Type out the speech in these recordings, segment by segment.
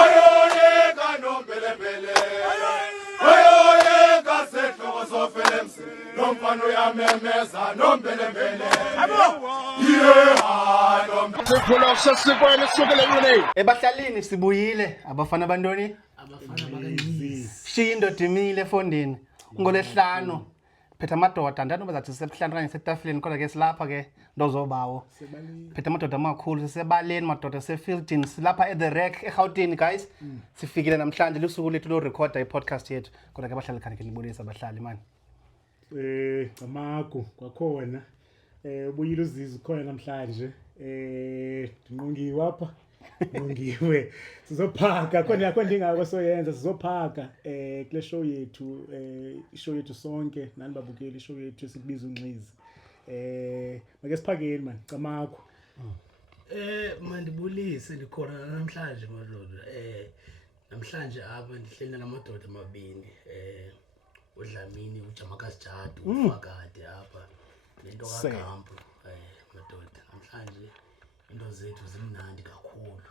Oyeka nompelepele Oyeka sehloko sofele emsini Nomfana uyamemeza nompelepele Yeah Sikhula sesikwele sukele yini Ebahlalini sibuyile abafana abantoni abafana bakayizi shiya indoda imile efondini ngolesihlanu phethe amadoda ndanoba zathi sisebuhlanu kanye setafuleni kodwa ke silapha ke ndozobawo phethe amadoda amakhulu sisebaleni madoda sefieldini silapha at the rec eGauteng guys sifikile namhlanje lusuku lethu lo recorder i-podcast yethu kodwa ke abahlali khani ke nibonisa abahlali man Amagu kwakhona ubuyile uzizi khona namhlanje dinqongiwe apha ngiwe sizophaka khona ndingako soyenza sizophaka kule show yethu ishow yethu sonke nani babukeli ishow yethu esibiza unxizi make siphakeni man Camagu mandibulise ndikhona namhlanje madoda namhlanje apha ndihleli namadoda amabini uDlamini uJamakasi Jadu ufakade apha lento kaGampu madoda namhlanje into zethu zimnandi kakhulu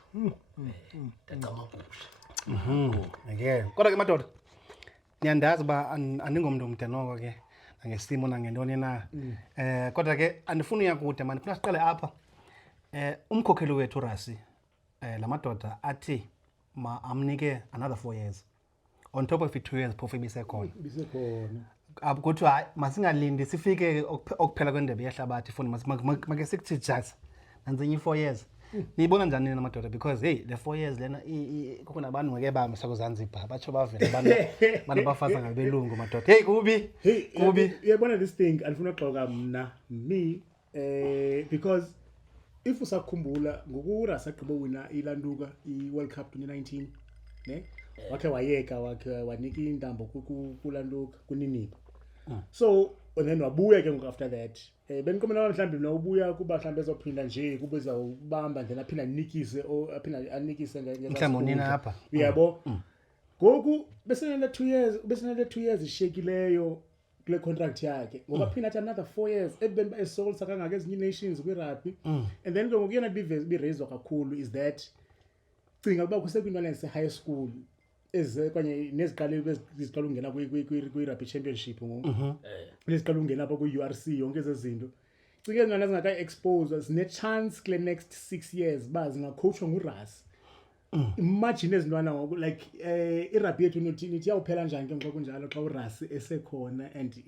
tacamagusha ngeke kodwa ke madoda niyandazi ba andingomntu omde noko ke nangesimo nangentoni na kodwa ke andifuni uyakude man funa siqale apha umkhokheli wethu Rasi lamadoda athi amnike another 4 years on top of 2 years phofu ibisekhona ukuthi hayi masingalindi sifike okuphela kwendebe yehlabathi funi make sikuthi just nanzinye 4 years niyibona njani nina madoda because hey le 4 years lena kukhona abantu ngeke bami sakuzanzipha batsho bavela abantu bafaza ngabelungu madoda hey kubi uyabona this thing alifuna uxoka mna because if usakhumbula ngokuRasi agqibo wina ilanduka iWorld Cup 2019 ne wakhe wayeka wanika indambo kulanduka kuniniba so and then wabuya ke ngoku after that benikomela mhlawumbe nobuya kuba mhlawumbe ezophinda nje kube uzawubamba then aphinda anikise mhlawumbe nina apha uyabo ngoku besenele 2 years ishekileyo kule contract yakhe ngoba phinda athi another 4 years ebemba esokolisa kangaka ezinye nations kwi-rugby and then ke ngokuyena bi-raised kakhulu is that cinga ukuba kusekwintwana yase-high school kwanye neziqala ungena kwi-rugby championship ngoku neziqala ungena apha kwi-URC yonke ezezinto cinga ezingane zingaka-exposwa zine-chance kule next 6 years uba zingacoachwa nguRasi imagine ezintwana ngoku like irugby yethu nithi yawuphela njani ke ngoku kunjalo xa uRasi esekhona and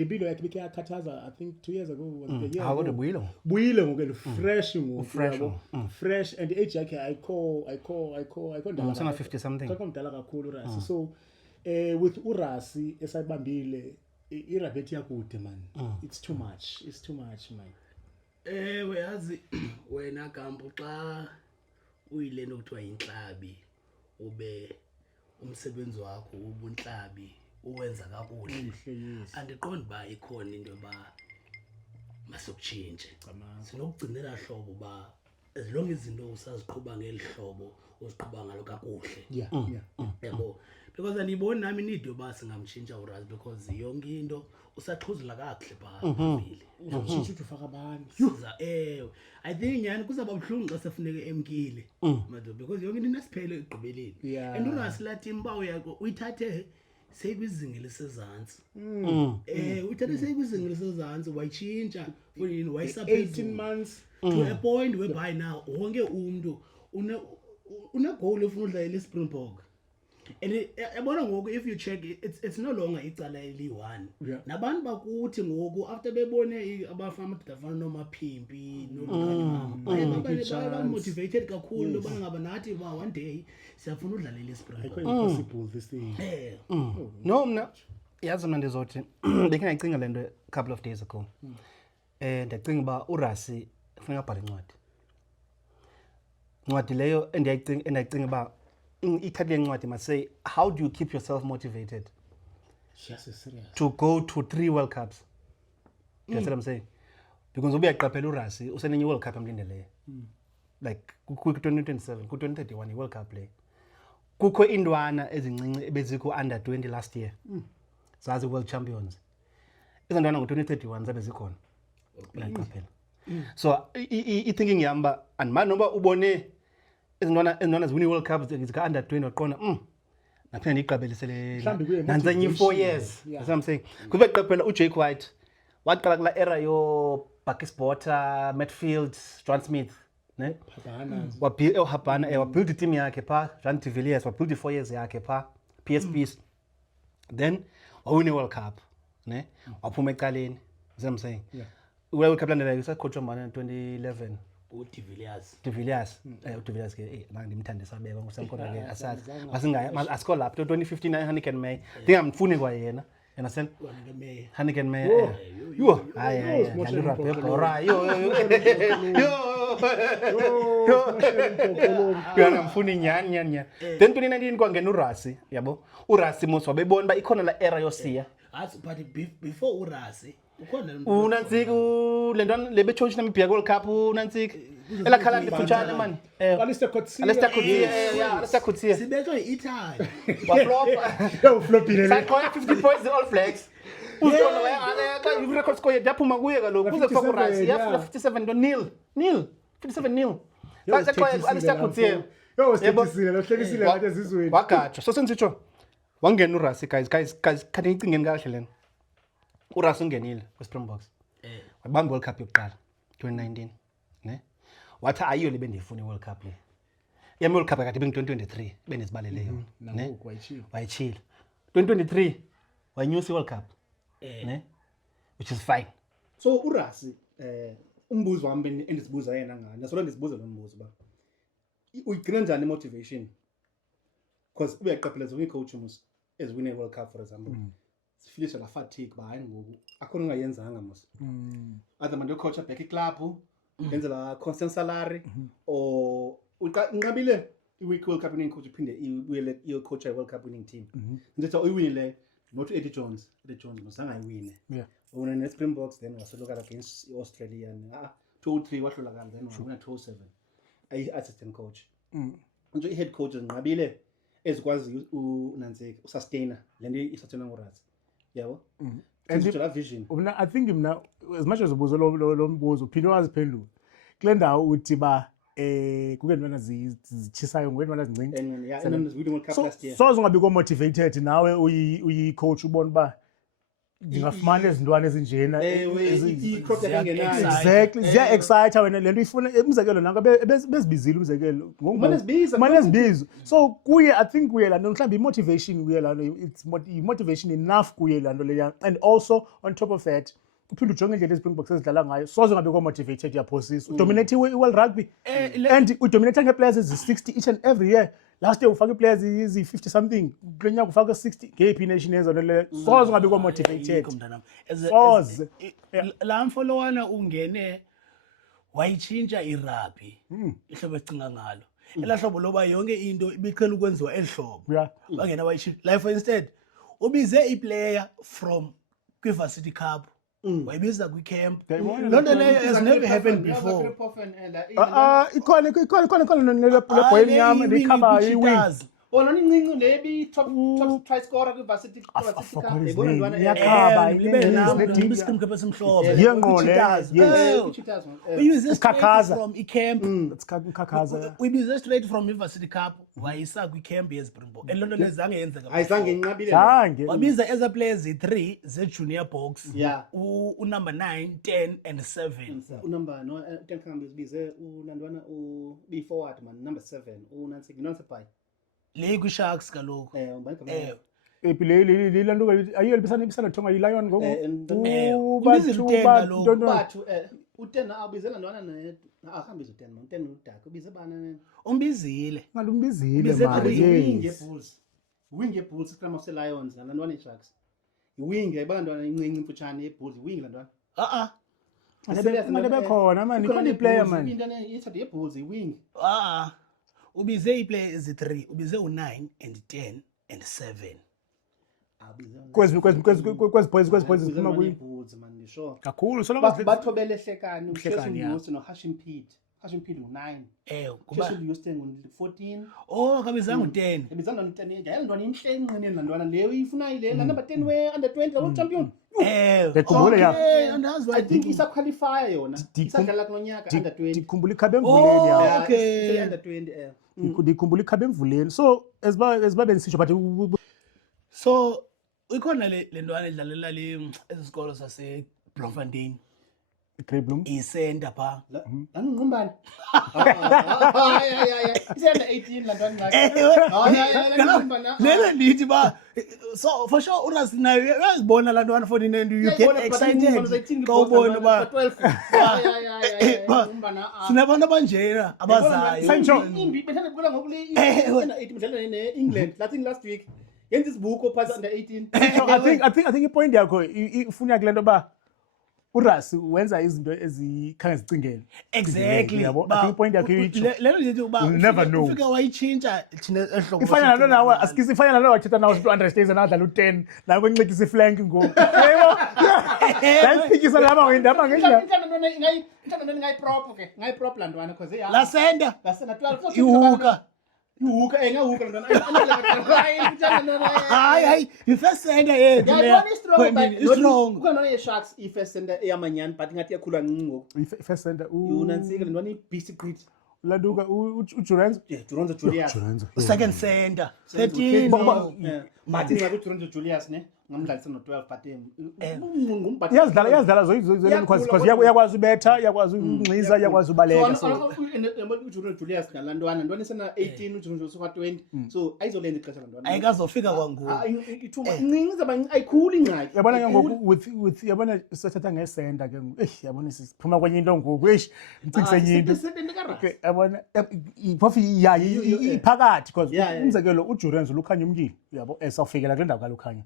impilo yakhe bikhe yakhathaza I think 2 years ago was the year kodwa buyile ngoku fresh ngoku fresh and age yakhe ayikho ndala 50 something kakho mdala kakhulu uRasi so with uRasi esayibambile irugby yethu yakude man it's too much man uyazi wena Gampu xa uyilento kuthiwa inhlabi ube umsebenzi wakho ubunhlabi uwenza kakuhle andiqondi ba ikhona into ba masokutshintshe sinokugcinela hlobo ba as long as izinto usaziqhubha ngelihlobo uziqhubha ngalo kakuhle yabo because andiboni nami need yoba singamtshintsha uRasi because yonke into usaxhuzula kakuhle phambili uzamtshintsha ufaka abantu I think yani kuzaba buhlungu xa sefuneke emkile manje because yonke into inesiphelo egqibeleni and uRasi lathi imbawu yakho uyithathe sekwizinga lesezantsi uthathe sekwizinga lesezantsi wayitshintsha for yini wayisaphe 18 months to a point whereby now wonke umuntu une goal efuna udlala eSpringbok and yabona ngoku if you check it's no longer icala eli1 nabantu bakuthi ngoku after bebone abafana abafana noMaphimpi motivated kakhulu lobana ngaba nathi ba one day siyafuna udlala eSpringbok impossible this thing no mna yazi mna ndizothi bekhe ngayicinga lento a couple of days ago ndiyacinga ba uRasi ufuna abhale incwadi leyo endiyacinga ba ithathe incwadi must say how do you keep yourself motivated to go to 3 World Cups that's what I'm saying because ubuyaqaphela uRasi usenenye World Cup emlindeleyo like ku-2027 ku-2031 i-World Cup le kukho indwana ezincinci ebezikho under 20 last year zazi world champions izintwana ngo-2031 zabe zikhona uyaqaphela so i-thinking yamba and man noba ubone ezintwana ziwini World Cup zika under 20 waqona naphinde ndiqabelisele Mhlambi kuye nanzenye 4 motivation. years Yeah. that's what I'm saying kube qephela uJake White waqala kula era yo Bucky Botha Matfield John Smith ne Habana wabuild team yakhe pha Jean de Villiers wabuild 4 years yakhe pha PSPs then wawine World Cup ne waphuma eqaleni that's what I'm saying World Cup landela usacoach manje 2011 uDe Villiers De Villiers uDe Villiers ke manje ndimthanda sabeka ngosemkhona ke asazi masingayi asikho lapho 2015 Hanneken May ndingamfuni kwa yena and I said Hanneken May yo hayi bora yo ngamfuni nyani then 2019 kwangena uRasi yabo uRasi mos wabebona ba ikhona la era yosiya but before uRasi ukhona unantsiki lentwana lebechonchi namibhiya World Cup unantsiki elakhala lifutshane man Alistair Coetzee Alistair Coetzee sibetshwe iItaly waflopa flopile sakhona 50 points All Blacks uzona wayaxa i-record score yaphuma kuye kaloku kuze kufaka uRasi ya 57 nil 57 sakhona Alistair Coetzee lohlekisile ngathi ezizweni wagatsha so sensitsho wangena uRasi guys khathi ngicingeni kahle lena uRasi ungenile kwiSpringboks wabamba World Cup yokuqala 2019 ne wathi ayiyo libe ndifuna iWorld Cup le yami World Cup akade bengi-2023 bendizibalele yona ne wayechila 2023 wanyusa iWorld Cup ne which is fine so uRasi umbuzo wami endizibuza yena ngani nasolo ndizibuza lo mbuzo ba uyigcina njani motivation because uyaqaphela zonke coach mos eziwine World Cup for example sifilisha la fatigue ba hayi ngoku akhona ungayenzanga mos other man coach back eclub yenza la constant salary or unqabile iweek World Cup winning coach uphinde uyele your coach World Cup winning team ngithi uyiwinile not Eddie Jones mosanga ayiwine wona neSpringboks then wasoloka against Australia 2-3 wahlula kan then wona 2-7 assistant coach nje i head coach nqabile ezikwazi unantseki usustainer lento isathena ngoRasi yabo and the vision I think as much as ubuzo lo mbuzo phinde waziphendula kule ndawo uthi ba kuke ntwana zichisayo ngokwentwana zincinci so ungabi motivated nawe uyi coach ubona ba ngingafumana ezintwana ezinjena exactly ziya excite wena lento ifuna umzekelo nanka bezibizile umzekelo ngomane ezibizo so kuye I think kuye lanto mhlawumbe motivation kuye lanto it's motivation enough kuye lanto leya and also on top of that uphinde ujonge indlela iSpringboks ezidlala ngayo soze ngabe motivated yaphosisa udominate iWorld Rugby and udominate ngeplayers ezi60 each and every year last year ufaka players izi 50 something kunyaka ufaka 60 ngephi nation ezo le soze ngabe motivated soze la mfolowana ungene wayichinja irugby ihlobo ecinga ngalo elahlobo loba yonke into ibiqhela ukwenziwa elihlobo bangena wayichinja like for instead ubize iplayer from kwiVarsity Cup wayibiza kwicamp lonto leyo has never happened before ikhona lebhola enyama likhaba iwing Olona incinci lebi top try scorer kwiVarsity Cup ebona ntwana yakhaba libe nawo isimhlophe esimhlophe yenqole yes from icamp ukakhaza uyibize straight from iVarsity Cup wayisa kwicamp yeSpringbok elonto lezange yenzeka ayizange inqabile zange wabiza eza players 3 ze junior box unumber 9 10 and 7 unumber no 10 kambi bize unandwana b forward man number 7 unansi ginonsepay le ku Sharks kaloku epile lanto ayiyo libisana thonga yiLion ngoku bathu utena abizela ntwana ne ahambiza utena utena udaka ubize bana umbizile ngalumbizile wing ye-Bulls ikrama se-Lions nalantwana i-Sharks iwing ayibanga ntwana incinci imfutshane ye-Bulls iwing lantwana ngale bekhona man ikhona iplayer man intwana ithatha ye-Bulls iwing ubize iplayer ezi3 ubize u9 and 10 and 7 kwezi boys ziphuma kuyi Bulls man ndisho kakhulu solo bathobele hlekani uHashim noHashim Pete u9 kuba Houston u14 kabizanga u10 ebizanga u10 yayilantwana inhle enqineni lantwana leyo ifuna ile la number 10 we under 20 world champion Ngiyakhumbula, ya. Andazi I think isa-qualifya yona isadlala kulo nyaka under 20 Ndikhumbula ikhabe emvuleni, ya. Yeah, okay. it's under 20 Ndikhumbula ikhabe emvuleni. So esiba bensisho but So ikhona le ntwana edlalela esikolo sase Bloemfontein Grey Bloom. isenta pha Nangqumbane isenda 18 la ntwana lele ndithi ba so for sure uRas nayo uyazibona la ntwana 14 and you get excited xa ubona ba sinabantu abanjena abazayo bethanda kubona ngoku le isenda 18 mdlala ne-England last week yenza isibuko phasa under 18 I think ipoint yakho ifuna kule nto ba uRas wenza izinto ezikhange zicingele. exactly Yabo, I think ipoint yakho lelo ndithi uba You'll never know. ufika wayitshintsha thina ehloko ifana nalo nawe asikisi ifana nalo wathetha nawe sithi understands anadlala u10 la kwencikisa iflank ngoku. Yebo. Yayiphikisa laba ngendaba ngendlela. Inhlanganweni ngayiprop ke ngayiprop la ntwana because la senta lasena 12 ihuka ngahuka la ntwana hayi i-first center yethu yayibona strong kukhona nona ye-Sharks i-first center eyamanyani but ngathi yakhulwa ncinci ngoku First center unansika le ntwana i-beast breed Landuka uJurenzo. Duronzo Julius second center 13 but ngabe uDuronzo Julius ne ngamdlalisa no12 but Yazidlala zoyizoleni because yakwazi ubetha, yakwazi unxiza, yakwazi ubaleka. so uDuronzo Julius ngalantwana ntwana sena 18 uDuronzo soka 20 so ayizolenza ixesha lantwana ayikazofika kwangoku ithuma incinci zaba ayikhuli ingxaki Yabona ke ngoku with yabona sithatha ngesenda ke ngoku yabona siphuma kwenye into ngoku ngicikise into okay yabona ipofi ya iphakathi because umzekelo uJurenzo lukhanya umkile yabo esawufikela kule ndawo kalukhanya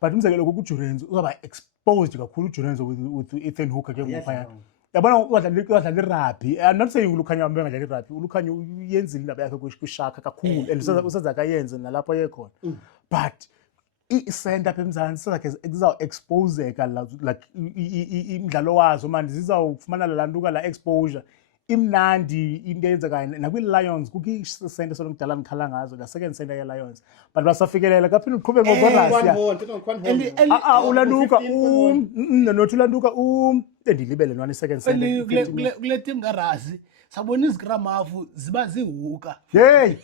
but umzekelo kuJurenzo uzaba exposed kakhulu uJurenzo with Ethan Hooker ke ngoku phaya yabona udlala irugby. I'm not saying ulukhanya wambe ngadlala irugby, ulukhanya uyenzile indaba yakhe kushaka kakhulu and usaza kayenze nalapho yekhona but i-center apha eMzantsi sakhe kuzawu exposeka like imidlalo wazo manje zizawufumana la ntuka la exposure imnandi into eyenzekayo nakwi-Lions kukho i-center solokudala ngikhala ngazo la second center ye-Lions but basafikelela kaphinde uqhube ngokorasiya ulanduka nothi ulanduka endilibele nwana i-second center kule team kaRasi sabona izigramafu ziba zihuka hey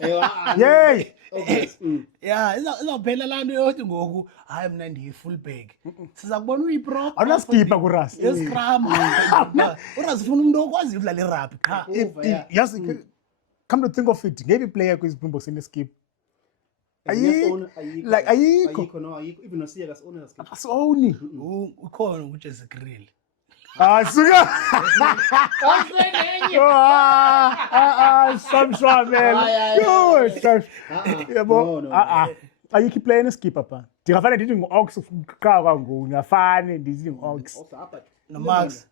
yeah izawuphela laa nto yothi ngoku hayi mna ndiyi-fullback siza kubona uyiprop awunaskipa kurasi yescrum uRasi ufuna umntu okwaziyo udlala irugby qha yazi come to think of it ngeyiphi player kwiziphimbo sineskip ayikho no ayikho even nosiyeka sione skip asoni ukhona uJesse Grill suka samshwamel yabo ayikho iplayer neskipa pha ndingafane ndithi ngu-Ox qha kwangoku ngafane ndithi ngu-Ox noMax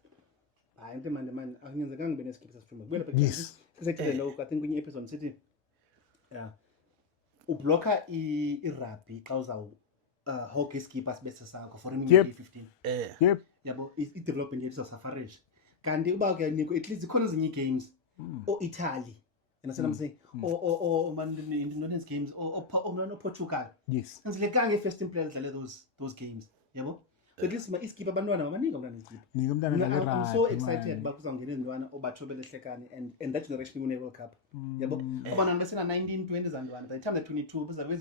hayi into manje akungenzekanga ngibe neskip sasifuna kubena phela sesexele lokho I think kwenye episode sithi ublocka i-rugby xa uzawu hockey skippers bese sakho for iminute 15 yep yabo i-development yethu safarisha kanti uba kuyanikwa at least ikhona ezinye games o-Italy and I'm saying o Indonesian games o Portugal yes anzilekanga i-first team players dlale those games yabo so at least iskip abantwana babaningi abantwana iskip nika umntana I'm so excited uba kuzawungena izintwana obathobele hlekani and that generation win World Cup yabo abantwana besena 19 20 zantwana by the time they're 22 bezabe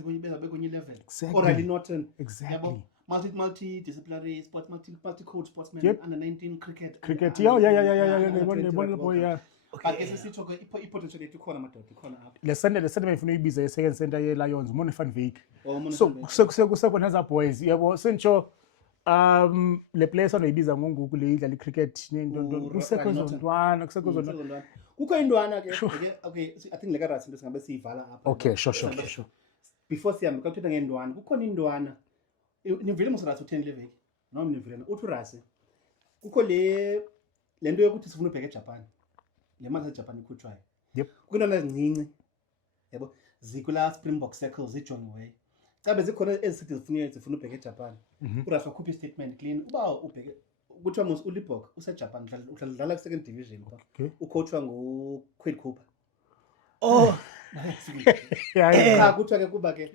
kwenye level O'Reilly Norton yabo multidisciplinary sports multi-coach sportsman under 19 cricket yeah boy yeah but esisitho ke i-potential yethu ikhona madoda ikhona apha le center befuna uyibiza ye-second center ye-Lions Moni van Wyk so kusekhona za boys yabo sentsho le place anoyibiza ngoku le idlala i-cricket nento kusekho zontwana kukho indwana ke okay I think le kaRasi into singabe siyivala apha okay sure before siyamba xa uthetha ngendwana kukhona indwana nivile mosarasi u10 leveki noma nivile uthi uRasi kukho le nto yokuthi sifuna ubheka eJapan le mali eJapan ikhutshwayo yep kunona ezincinci yabo zikula Springbok Circles iJohn Way cabe zikhona ezithi zifuna ubheka eJapan uRasi wakhupha i-statement clean uba ubheke kuthiwa mos uLibok useJapan udlala ku-second division ucoachwa nguQuade Cooper yeah kuthiwa ke kuba ke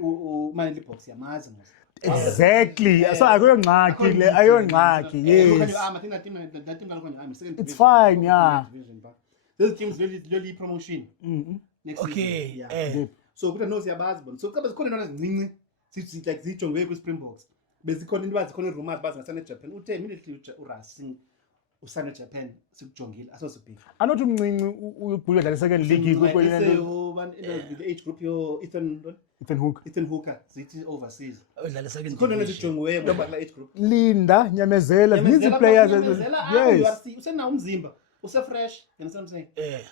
uManly Box yamazi mos Exactly. So akuyongxaki le, ayongxaki. Yes. It's fine, yeah. Those teams really promotion. Next Okay, season. Yeah. So kuthi no siyabazi bona. So kabe zikhona intwana ezincinci sithi like zijongwe ku Springboks. Bezikhona into bazikhona rumors bazi ngasane Japan. Uthe immediately uRacing usane Japan sikujongile asosibhika. Anothi umncinci ubuye dlala second league kwenye The age group yo Ethan Hooker zithi overseas. udlala second Khona division. nezijongwe bakla age group. Linda Nyamezela zininzi players. Yes. Usena umzimba. Use fresh. You understand what I'm saying?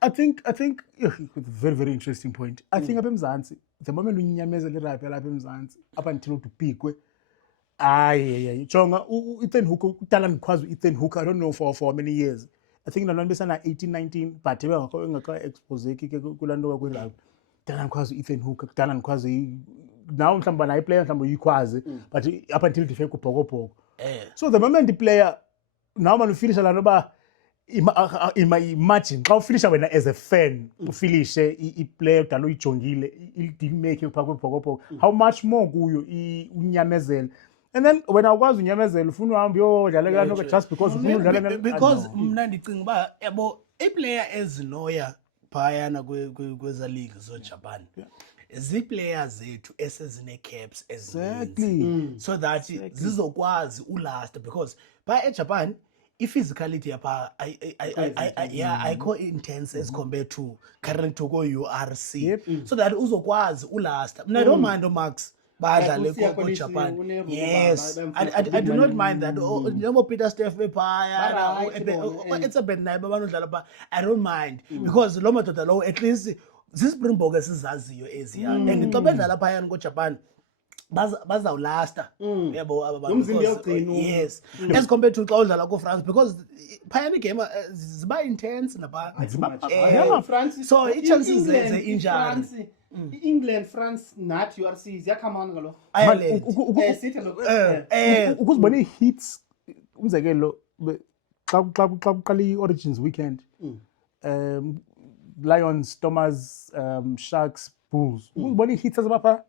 I think it's a very, very interesting point. I think apha eMzantsi, the moment unyamezela irugby lapha eMzantsi, up until upikwe, jonga Ethan Hooker, udala ndikwazi Ethan Hooker, I don't know for how many years. I think nalona besana 18 19 but engaka exposeki ke kulanto kwirugby. Udala ndikwazi Ethan Hooker, udala ndikwazi now mhlamba nayi player mhlamba uyikwazi but up until ndifike kubhokobhoko. So the moment the player now man ufinisha la noba imagine xa ufinisha wena as a fan ufinishe iplayer udala uyijongile ilidimake phaa kwebhokobhoko how much more kuyo unyamezela and then wena ukwazi unyamezela ufuna uhambe uyodlala kanoko just because ufuna udlala because mna ndicinga uba yabo iiplayer ezinoya phayana kweza league zoJapan zii-players zethu esezine-caps ezininzi so that zizokwazi ulasta because phaa eJapan i-physicality yapha ayikho intense as compared to current ko-URC so that uzokwazi ulasta mna I don't mind Max badlale ko-Japan yes I do not mind that njengoba Peter Steph bephaya Etsebet naye babanodlala phaa I don't mind because loo madoda lowo at least ziSpringbok esizaziyo eziya and xa bedlala phayana koJapan bazawulasta yabo aba bantu yes as compared to xa udlala ko-France because phayana igame ziba intense napha so i-chances zenze injani England, France, nathi URC ziyakhambana ngalo. Ireland ukuzibona ii-hits umzekelo xa kuqala i-Origins weekend Lions, Stormers, Sharks, Bulls. Ukuzibona ii-hits ezibapha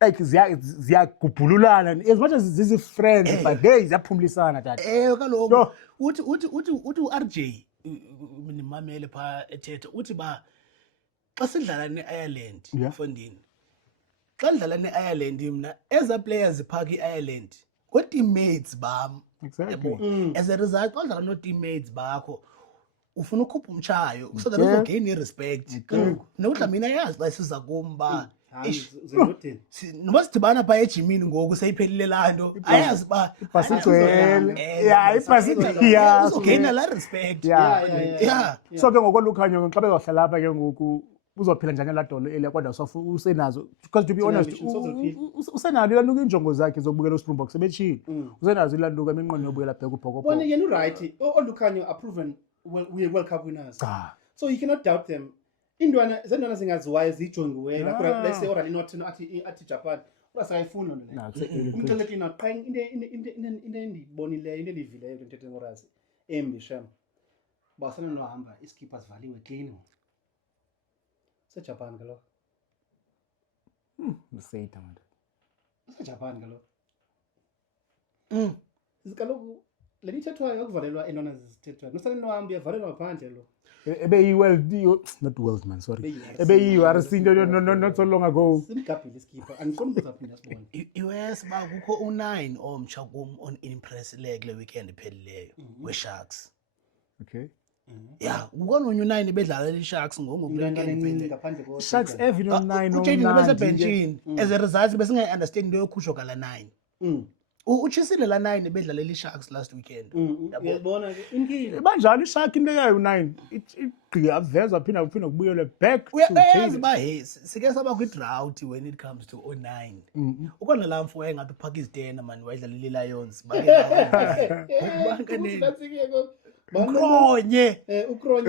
like ziyagubhululana as much as zizi-friends but hey ziyaphumlisana tata. Kaloku uthi u-RJ nimamele phaa ethetha uthi ba xa sidlala ne-Ireland mfondini xa ndidlala ne-Ireland mna eza players phaka i-Ireland ngoo-teammates bam as a result xa udlala noo-teammates bakho ufuna ukhupha umtshayo so that uzogain i-respect nokudla mina yazi xa siza kum ba noba sidibana phaa ejimini ngoku seyiphelile laa nto ayazi uba uzogeyina laa respect so ke ngokolukhanyo xa bezawuhlala apha ke ngoku uzophila njani laa dolo eliya kodwa usenazo because to be honest usenalo ilantuka iinjongo zakhe zokubukela uSpringbok sebetshile usenazo ilantuka eminqweno yobukela bheka ubhokobhoko bona yena uright olukhanyo are proven World Cup winners so you cannot doubt them indwana zendwana zingaziwayo zijongiweyo let's say orally not athi Japan urasayifuni lona umtheleki na qha into endibonileyo into endivileyo ntethe ngorasi embisham basana nohamba iskipper sivaliwe clean seJapan kaloku mseyita manje seJapan kaloku kaloku le mithethwayo yokuvalelwa entwana zizithethwayo nosana nohamba uyavalelwa phandle lo not world man sorry URC not so long ago simgabhile skipper andiqondi uzaphinda sibone US ba kukho u9 omtsha kum on impress leg le weekend ephelileyo we-Sharks okay ukona u9 bedlala le-Sharks ngokulenkeni ngaphandle ko Sharks every no 9 uJaden besebenchini as a result besingayi-understand into yokhutshwa la 9 uchisile la 9 bedlala le-Sharks last weekend uyabona ke inkile banjalo i-Shark into yayo 9 igqiya aveza phinda kubuyele back to uyazi uba hey sike saba kwi-drought when it comes to 09 ukona laa mfo wayengathi uphaka izitena mani wayedlalela i-Lions ukronye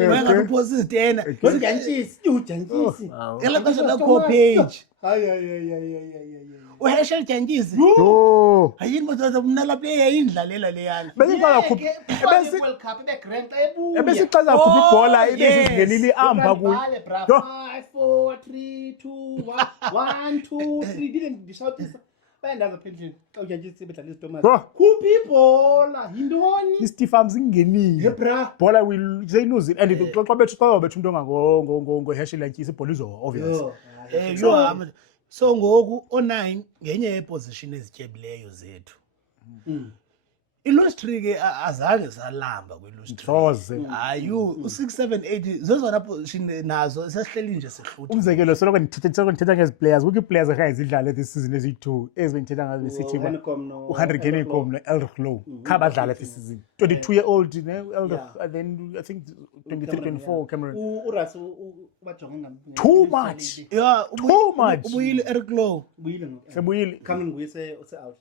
wayengathi uphosa izitena ujantshisi elaa xesha lakho page uheshel jantshisi hayini madoda mna la player yayindlalela leyana World Cup begrand xa ebuya ebesichaza khupha ibhola ebesizingenile ihamba kuyo 5 4 3 2 1 2 3 didn't ndishawutisa bayendaza phedlini xa uyanjisi bedlala izitomasi Bro. khuphi ibhola yintoni i-stiff arms ingenile Yebra. bhola will say lose it and xa bethu umuntu ongaheshi like isibhola izo obvious So ngoku o9 ngenye yeposition ezityebileyo zethu. I-lottery ke azange salamba kwi-lottery. Soze. Ayu u6 7 8 zezona position nazo sesihleli nje sihlutha. umzekelo soloko ndithetha ngezi players kukho i-players ekhaye zidlale this season eziyi-2 ezibendithetha ngazo besithi u-100 Genicom no-Elrich Low kha badlala this season 22-year-old and then I think 23-24 Cameron uras ubajonge too much Yeah, Too much. ubuyile Eric Low. sebuyile coming nguye se-out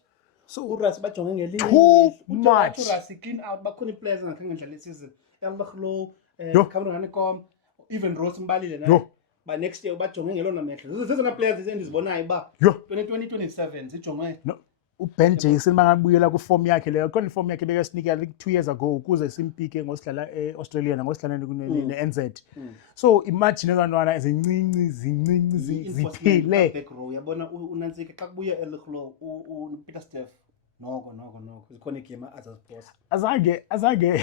so uras bajonge ngelinye Too Ujonge much. athi uras clean out bakhona ii-players engakhange ndlala isizini elbahlow Yo. cameron hanekom even Ross mbalile Yo. naye ba next year bajonge ngelona mehlo zezona players endizibonayo uba Yo. 2027 zijongwe no uBen Jason mangabuyela kwiform yakhe leyo khona iform yakhe bekasinika like 2 years ago ukuze simpike ngosidlala eAustralia nangosidlala neNZ so imagine abantwana ezincinci ziphile back row uyabona unantsike xa kubuya elhlo uPeter Steff noko zikhona igame azaziposa azange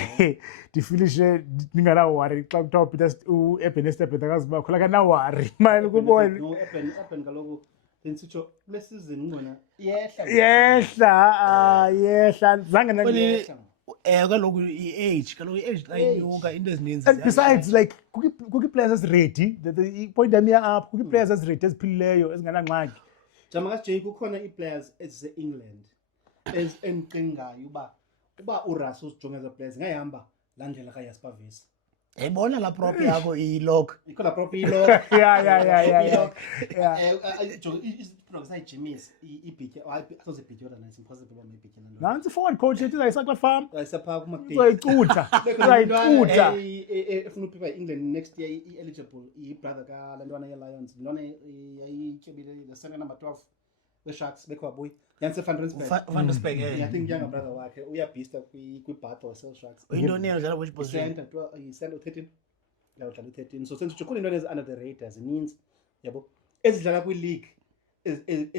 ndifilishe ndingana worry xa kuthiwa Peter uEben Stephen akaziba khona kana worry man kubona no Eben kaloku sitsho le season ngona yehla yehla zange Kaloku i-age xa inyuka into ezininzi. and besides like kukho players ezready the point yami up kukho players ezready eziphilileyo ezinganangxaki jama kaSjay kukhona ii-players ezise-England endicingayo uba uras uzijonge ezo players ngayihamba laa ndlela kaYasper Visi Yayibona la prop yakho ilock. ikhona proper ilo yeah iziprogram sayijimisa ibhitye asozibhitye kodwa nice impossible uba mayibhitye laa nto nansi forward coach yethu izayisakla farm ayisaphaa kumakdate uzoyicutha efuna uphipa i-England next year i-eligible i-brother kala ntwana ye-Lions ntwana yayityebile the second number 12 we-Sharks bekho wabuya yanse van Rensburg I think younger brother wakhe uyabhista kwi-battle wase-Sharks Intoni yena udlala which position? center 13 udlala u-13 so senze ukhona into ezi under the radar zininzi yabo ezidlala kwi-league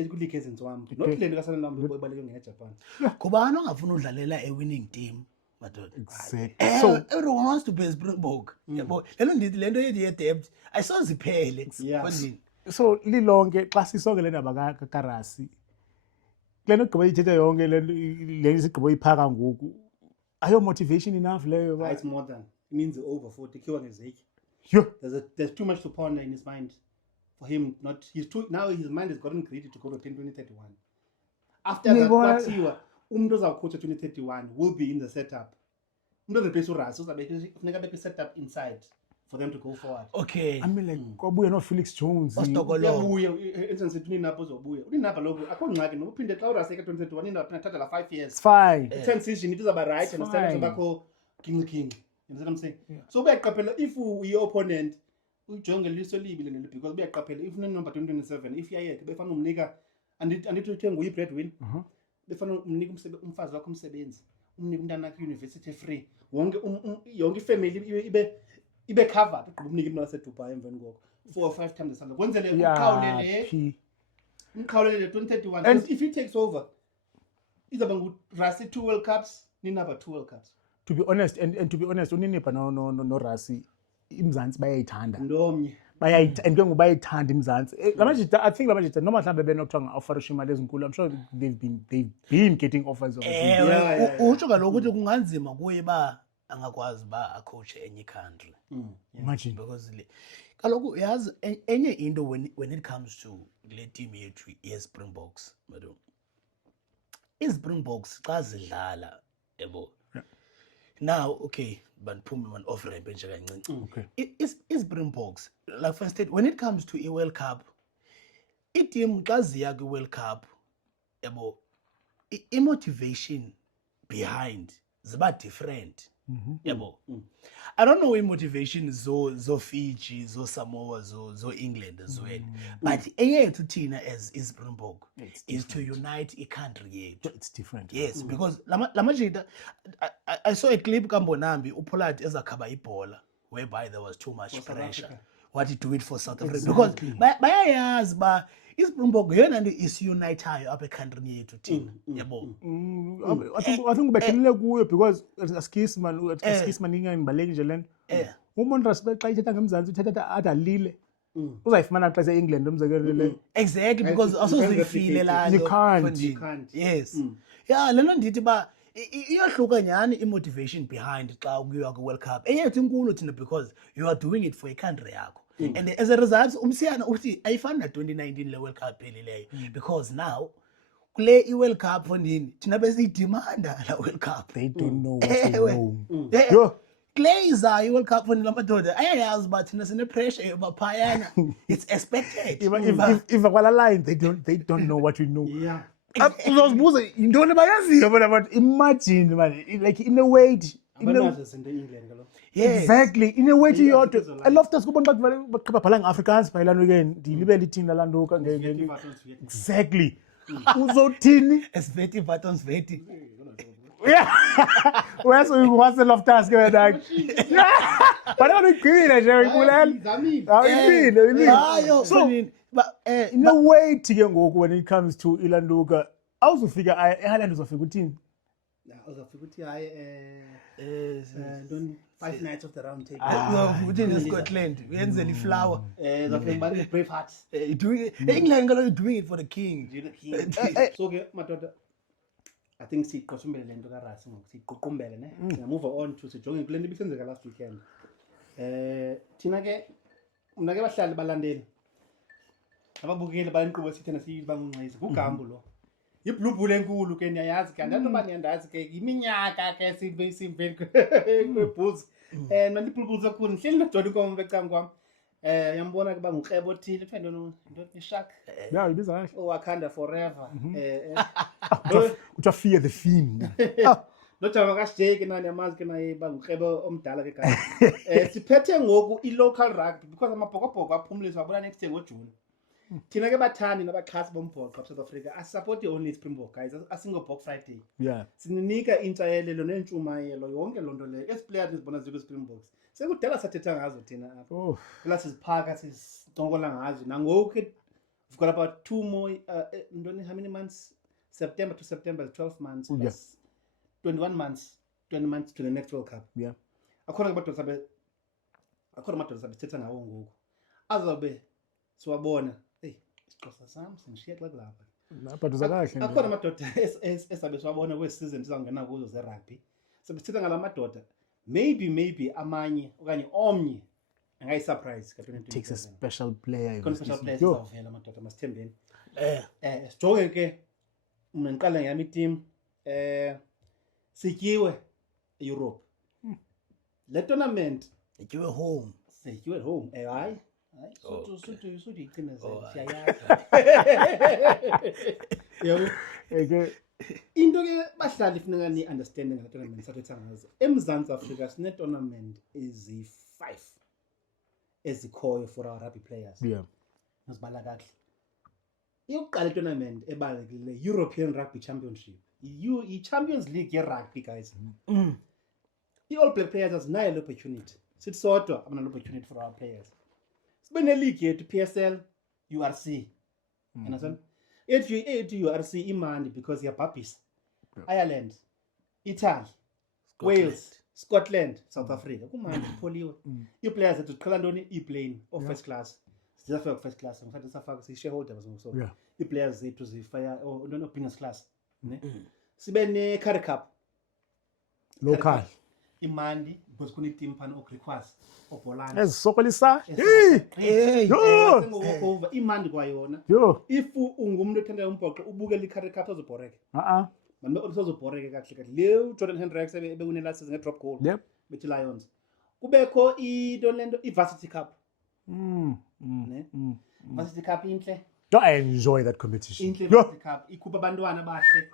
kwi-league ezintswambi not le nto kasanenambo ibaleke ngejapan Kubani ongafuna udlalela a-winning team madoda? exactly so Everyone wants to be a Springbok. Yabo le nto yethu ye-depth ayisoziphele. Yeah. Kodini. so lilonke xa sisonke le ndaba kakarasi kule nto gqiba ithetha yonke le sigqibo iphaka ngoku ayo motivation enough leyo it's more than it means over 40 khiwa ngezeki yo there's too much to ponder in his mind for him not now his mind has gotten greedy to go to 2031 after that kwathiwa umuntu ozawukhutha 2031 will be in the setup umuntu oreplace uras uzafuneka bekho setup inside for them to go forward Okay. I mean like kwabuya no-Felix Jones Ostokolo. uyabuya ensensithi uninapho uzobuya uninapho loku akho ngxaki nokuphinde xa uraseka 2021 uninapho thatha la 5 years it's fine transition it izaba right and Fine. stand bakho king you know what I'm saying so uyaqaphela if uyi-opponent ujonge liso libi le nto because uyaqaphela if number 2027 if yayeke befana umnika andithi uthe nguye breadwin befana umnika umfazi wakho umsebenzi umnika umntana wakhe university free wonke yonke ifamily ibe covered ugqiba umnika imali yaseDubai emveni koko 4 or 5 times esalary kwenzele umkhawulele 2031 because if he takes over izaba nguRasi 2 World Cups ninaba 2 World Cups to be honest and to be honest uninipha no-Rasi imzantsi bayayithanda ndomnye and ke ngoku bayayithanda imzantsi lamajita I think lamajita noma mhlawumbe benokuthiwa nga-offerisha imali ezinkulu I'm sure they've been getting offers of Utsho kaloku ukuthi kunganzima kuye ba angakwazi ba acoache enye country. imagine Because kaloku yazi enye into when it comes to le team yethu ye-Springboks madam, i-Springboks xa zidlala yabo now okay baniphume man off ramp nje kancinci okay i-Springboks like for instance when it comes to i-World Cup i-team xa ziya kwi-World Cup yabo i-motivation behind ziba different yabo I don't know i-motivation zo Fiji zo Samoa zo England as well but eyethu thina as i-Springbok is to unite i-country yethu. it's different Yes, because lamajita I saw a clip kaMbonambi uPollard ezakhaba ibhola whereby there was too much pressure what you do it for South Africa because bayayazi ba iSpringbok yona nto isiunitayo apha ekhantrini yethu thina yabo. I think ubekhelele kuyo because askisman inganibaleki nje lento. Umonras xa ithetha ngemzantsi uthetha athi alile. Uzayifumana xa se-England umzekelo le. Exactly because asozuyifile laa You nto. can't. Yes. Yeah, lento ndithi ba iyahluka nyhani i-motivation behind xa kuyiwa kwi-World Cup. Eyethu inkulu thina because you are doing it for a country yakho. And as a result umsiyana uthi ayifani na-2019 le World Cup phelileyo because now kule i-World Cup fondini thina besiyidimanda la World Cup. They don't know what's wrong. Yo. Kule izayo i-World Cup fondini lamadoda ayayazi uba thina sine-pressure yoba phayana it's expected. If kwala line they don't know what we know. Yeah. Uzozibuza yintoni bayaziyo bona but imagine man like in a way Abanazo izinto e-England kalo. Yes. exactly in a way yodwa I love kubona baqhaba bhala ngeAfrikaans phayilana again ndilibele ithini lalanduka exactly uzothini Sveti Vatons Sveti. yeah where's what's the love task wena but awugcina nje uyibulela Hayo fondini in a way ke ngoku when it comes to ilanduka awuzofika eHighland uzofika uthini Uzafika uthi hayi ntoni 5 nights of the round table. Within Scotland, we enzela iflower. Uzafika ngibani Braveheart. England kalo doing it for the king. So ke madoda I think siqoshumbele lento kaRasi ngokusiququmbele ne. Move on to sijonge kule nto ibisenzeka last weekend. Thina ke mna ke bahlali balandeli. Ababukeli bayinkqubo sithena siyibangunxezi kugambo lo. Iblue bull enkulu ke niyayazi ke andantoba niyandazi ke iminyaka ke simveli kwebhuzi nani blue bulls ekhulu nihleli nodoli inkomo becam kwam yambona ke bangukrebo othile kuthiwa ntoni shark yeah ibiza kahle Wakanda forever kuthiwa fear the fiend nojama kaSjake nani yamazi ke naye bangukrebo omdala ke guys siphethe ngoku i-local rugby because amabhokobhoko aphumliswa abona next year ngoJune. Thina ke bathandi nabaxhasi bombhoxo South Africa asisupport only Springbok guys asingobok Friday. yeah Sininika intshayelelo nentshumayelo yonke lonto leyo. Esi players sizibona zikwi Springboks. Sekudala sathetha ngazo thina apha. Phela siziphaka sizicongola ngazo. Nangoku ke we've got about 2 more how many months? September to September is 12 months. Yes. 21 months. 20 months to the next World Cup. Yeah. Akhona amadoda sabe sithetha ngawo ngoku. Azobe siwabona. Isixhosa sami singishiye xa kulapha. Lapha duzakahle. Akhona amadoda esabe siwabona kwesizini sizawungena kuzo ze-rugby. Sebesithetha ngalamadoda. Maybe amanye okanye omnye angayi-surprise ka-2027. Takes a special player. Khona special players izawuvela amadoda masithembeni. Sijonge ke mna ngiqale ngeyam iteam sityiwe eEurope. Le tournament Sityiwe home. sityiwe home. Hayi. Suthi icinezela siyayazi. Yabo. Into ke bahlali funeka ni understanding ngale tournament sathetha ngazo. eMzantsi Afrika sine tournament ezi-5 ezikhoyo for our rugby players. Yeah. Ngizibala kahle. Iyokuqala tournament ebalekile European Rugby Championship. I-Champions League ye-rugby guys. I-All Black players azinayo le opportunity. Sithi sodwa abanalo opportunity for our players. Sibe ne-league yethu PSL URC. Understand? Ethu URC imandi because yabhabhisa. Ireland, Italy, Wales, Scotland, South Africa. Kumandi kupholiwe. Ii-players zethu ziqhela ntoni? Ii-plane of first class. Sizafika ku-first class. Ngifade safaka siyi-shareholder so. Ii-players zethu zifaya ntoni business class. Ne? Sibe ne-Currie Cup. Local. Imandi because kune-team phana oGriquas oBholani. Ezisokolisa. Over imandi kwayona. Yo. If ungumntu othanda umbhoxo ubukela i-Currie Cup uzobhoreka. Manje usozobhoreka kahle. Le Jordan Hendricks ebewine last season nge-drop goal. Yep. Bethi Lions. Kubekho i-Varsity Cup. Ne? Varsity Cup inhle. I enjoy that competition. Inhle Varsity Cup ikhupha abantwana abahle.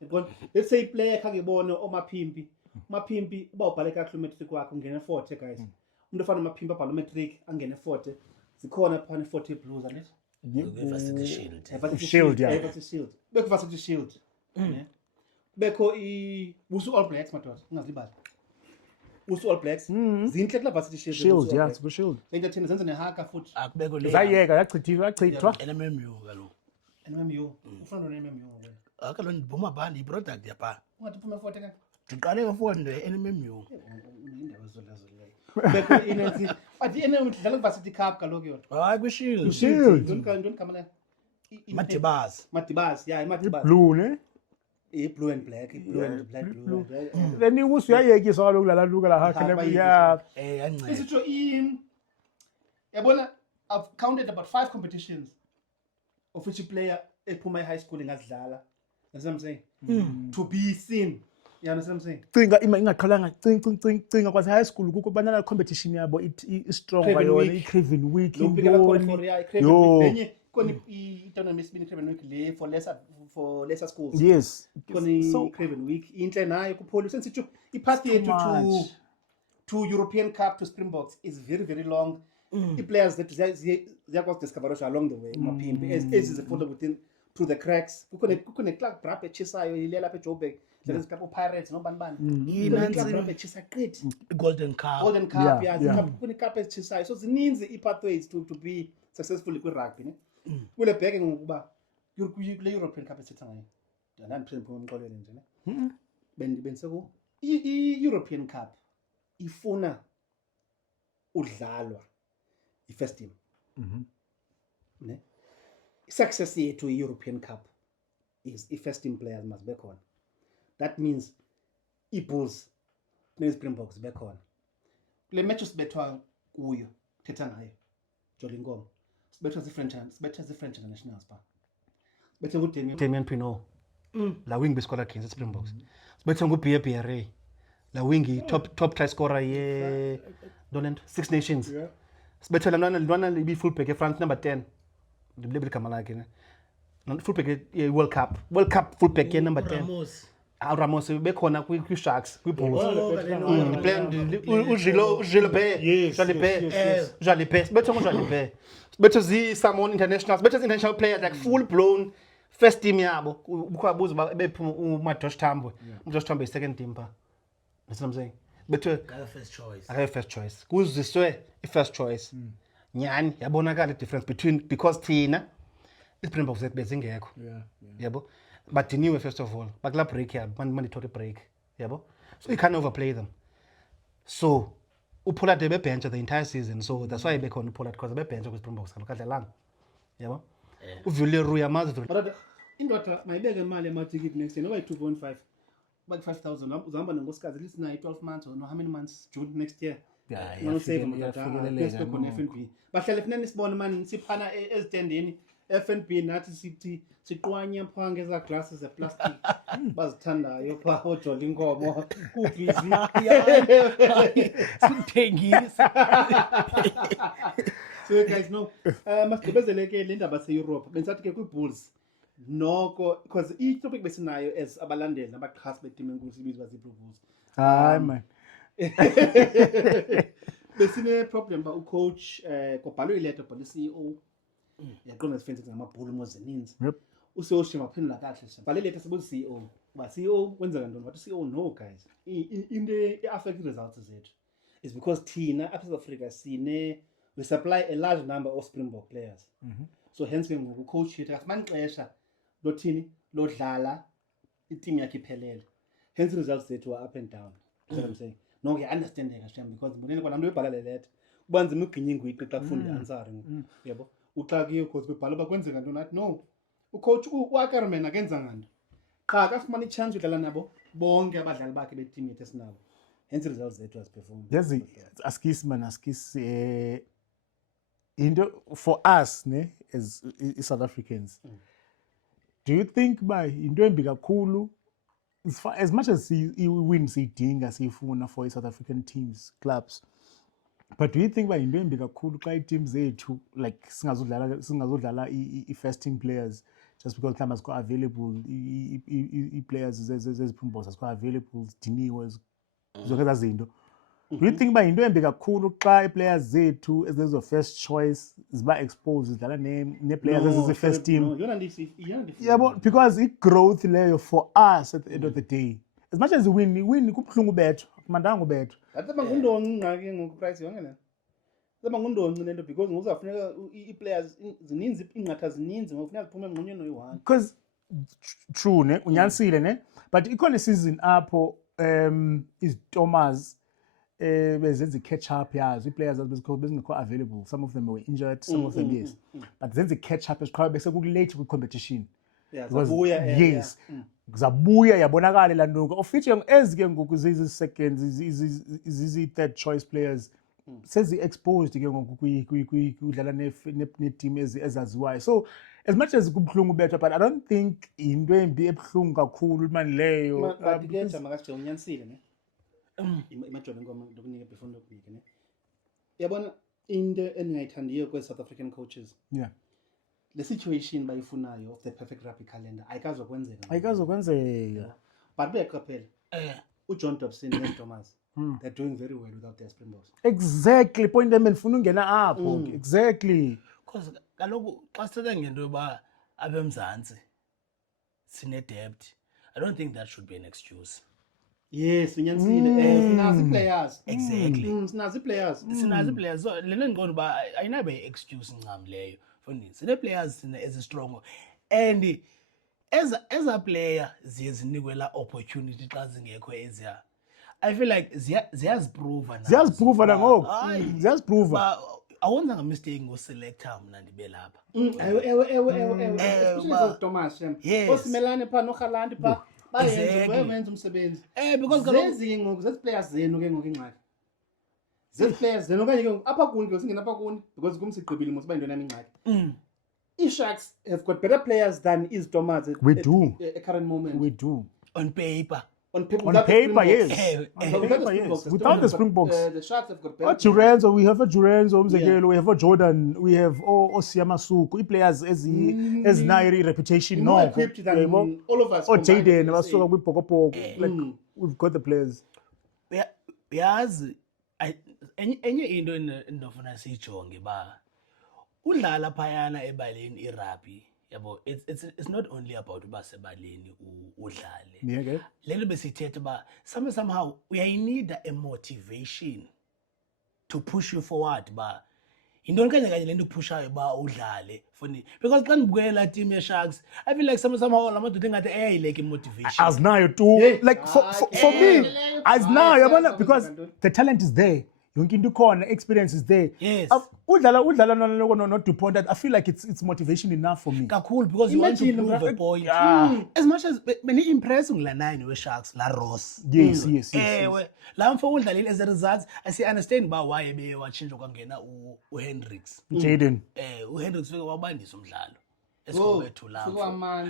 Yabona? Let's say player kha ngibone oMaphimpi. Maphimpi uba ubhale kahle umatric wakhe ungene 40 guys. Umuntu ofana noMaphimpi abhale umatric angene 40. Zikhona phana 40 blues anet. Varsity Shield. Shield, yeah. Varsity Shield. Bekho Varsity Shield. Ne? Bekho Busu All Blacks madoda ungazilibali. usu All Blacks zinhle kula varsity shield Shield, yeah, it's good Shield. into thina zenze nehaka futhi akubekho le Zayeka yachithwa. NMMU kaloku NMMU ufana no NMMU wena akalo ndibhoma bani iproduct yapha ungathi uphume 40 ka ndiqale ngefond NMMU indaba zolazoleyo bekho inensi but NMMU idlala ku varsity cup kaloku yona hayi kwishield Shield. don't come la Madibas yeah Matibas Blue, ne? blue and black blue and black blue Then you was uyayekiswa kaloku lala luka la hakhe yeah. yanceda isitsho yabona I've counted about 5 competitions of which a player ephuma high school ingazidlala. That's what I'm saying. To be seen. You understand what I'm saying? Cinga ingaqhalanga cinga kwase high school kukho banana competition yabo i strong bayona i Craven Week Lompikela khona for yeah, Craven Yo. Week. Benye koni i-tournament isibini Craven Week le for lesser schools. Yes. Koni So Craven Week inhle nayo kupholi sensithi iphathi yethu to European Cup to Springboks is very very long. I-players that ziyakwazi discover along the way maphimbi as follow within through the cracks kukhona Clark Brab echisayo ilela lapha eJoburg dlala isikhapo Pirates nobani bani Clark Brab echisa qithi golden cup yeah kukhona icup echisayo so zininzi i-pathways to be successful kwi-rugby ne kule bheke ngokuba kule European Cup esithatha ngayo ndana ndiphinde umxolele nje ne bendiseku i-European Cup ifuna udlalwa i-first team ne success yethu i-European Cup is i-first team players must be khona. That means i-Bulls ne-Springboks bekhona kule match sibethwa kuyo thetha ngayo Jolly Nkomo sibethwa zi-French internationals pa bethe Damian Pinot la wing besikora against Springboks sibethwa ngu-BRA la wing top try scorer ye Donald Six Nations sibethwa lana libi fullback eFrance number 10 ndibulebile igama lakhe ne fullback World Cup fullback ye number 10 Ramos bekhona kwi-Sharks kwi-Bulls Jalibert sibethe zi-Samon internationals sibethe zi-international players like full blown first team yabo ukwabuza bephuma uMadosh Tambwe i-second team pa that's what I'm saying bethe first choice kuziswe i-first choice nyani yabonakala i-difference because thina i-Springboks zethu bezingekho yabo badiniwe first of all bakula break yabo mandatory break yabo so you can't overplay them so uPollard bebench the entire season so that's why bekhona uPollard because bebench kwi-Springboks kadlalanga yabo uVilleroy amazi but indoda mayibeke imali ematikiti next year noba 2.5 but 5,000 uzahamba nenkosikazi least na 12 months or no how many months June next year FNB bahlale funeni sibone manje siphana ezitendeni FNB nathi sithi siqwanya phanga eza glasses eplastic bazithandayo pha oJolly Nkomo ubusy sithengisa so guys no masigqibezeleke le ndaba se-Europe bengisathi ke kwi-Bulls noko because i-topic besinayo as abalandeli nabaqhasi beteam enkulu sibizwa zi-Blue Bulls hayi man besine problem ba ucoach kobhalwe iletter but i-CEO yaqonda sifenze ngamabhulu mozeninzi uSoshi maphendula kahle sha bale letter sibuza CEO ba CEO kwenza ntoni wathi CEO no guys into affect results zethu is because thina South Africa we supply a large number of Springbok players so hence ke ngoku coach yethu asimanixesha lothini lodlala i-team yakhe iphelele hence results zethu are up and down you know what I'm saying no ke understandeka shem because mbonile kwana mntu ebhala le letter kubanzima ugcinye ingwiqi xa kufunda i-answer yebo uxa kiyo coach bebhala bakwenzeka ntoni athi no ucoach uAckerman akenza nganto qha kafumana i-chance udlala nabo bonke abadlali bakhe beteam yethu esinabo hence results zethu asiperform yazi askis into for us ne as South Africans do you think by into embi kakhulu as much as we siyidinga siyifuna for South African teams clubs but do you think by into embi kakhulu xa i-team zethu like singazodlala i-first team players just because time has got available i-players zeziphumbos has got available diniwe zonke ezaa zinto do you think by into embi kakhulu xa i-players zethu ezezo first choice ziba exposed zidlala ne-players ezise-first team yabo because i-growth leyo for us at the end of the day as much as win kubhlungu bethu kumandanga ubethu Ngathi bangundonci ngqaki ngoku price yonke le. Sebangundonci lento because ngokuzafuneka i-players zininzi inqatha zininzi ngokufuneka ziphume emngxonyeni oyi-1. because true ne unyanisile ne but ikhona season apho is Thomas bezenza catch up yazo i-players bezingekho available, some of them were injured, some of them yes, but zenza catch up esiqhaba bese kulate kwi-competition. Yeah, Because zabuya yes zabuya yabonakala lanto of which ezike ngoku zizi seconds zizi third choice players sezi exposed ke ngoku kudlala ne team ezaziwayo. So as much as kubhlungu bethu, but I don't think into embi ebhlungu kakhulu manje leyo. But ke jama kasije unyanisile ne. Imajola ngoma lokunike before lokunike ne. Yabona into eningayithandiyo kwe South African coaches. Yeah. The situation bayifunayo of the perfect rugby calendar ayikazokwenzeka. Ayikazokwenzeka. But beqaphela. uJohn Dobson neThomas. They're doing very well without their Springboks. Exactly, point them ngifuna ungena apho. Exactly. Because kaloku xa sithetha ngento yoba abemzantsi sine debt, I don't think that should be an excuse. Yes, unyanisile. Sinazi players. Exactly. Sinazi players. Sinazi players. So lena ngiqonda uba ayinabe excuse ncam leyo. Funi sine players sine as strong and as a player zinikwe la opportunity xa zingekho eziya. I feel like ziyaziprove now. Ziyaziprove nangoku. Ziyaziprove. Ba awonza mistake ngoselector mna ndibe lapha. Ewe. Especially Thomas Shem. Osimelane pha noGalandi pha. Bayenza umsebenzi. Because zezi ngoku zezi players zenu ke ngoku ingxaki. Zezi players zenu okanye ke apha kuni ke singena apha kuni because kumsigqibile mos bayintwana yami ingxaki. I-Sharks have got better players than is Thomas at current moment. We do. On paper. On paper, yes. Without the Springboks. The Sharks have got better. Duranzo, we have a Duranzo, we have a Jordan, we have Osiyamasuku, players as nairi reputation. More equipped than all of us. Or Jaden, like we've got the players. Yes, enye into endofuna siyijonge ba udlala phayana ebaleni irugby yabo it's not only about uba sebaleni udlale. Yeah, lento besithetha ba somehow we need a motivation to push you forward ba intoni kanye lento pushayo ba udlale funi because xa ndibukela team ye Sharks I feel like somehow lamadoda engathi ayayileke motivation as nayo too like for me as now yabona because the talent is there. Yonke into ikhona, experience is there. Yes. Udlala no DuPont, I feel like it's motivation enough for me. Kakhulu because you want to prove a point. As much as beni impress ngila 9 we Sharks la Ross. Yes. La mfo udlalile as a result I see understand ba why beye wachinjwa kwangena uHendricks. Jaden. uHendricks fika wabandisa umdlalo. Esikobethu lapho.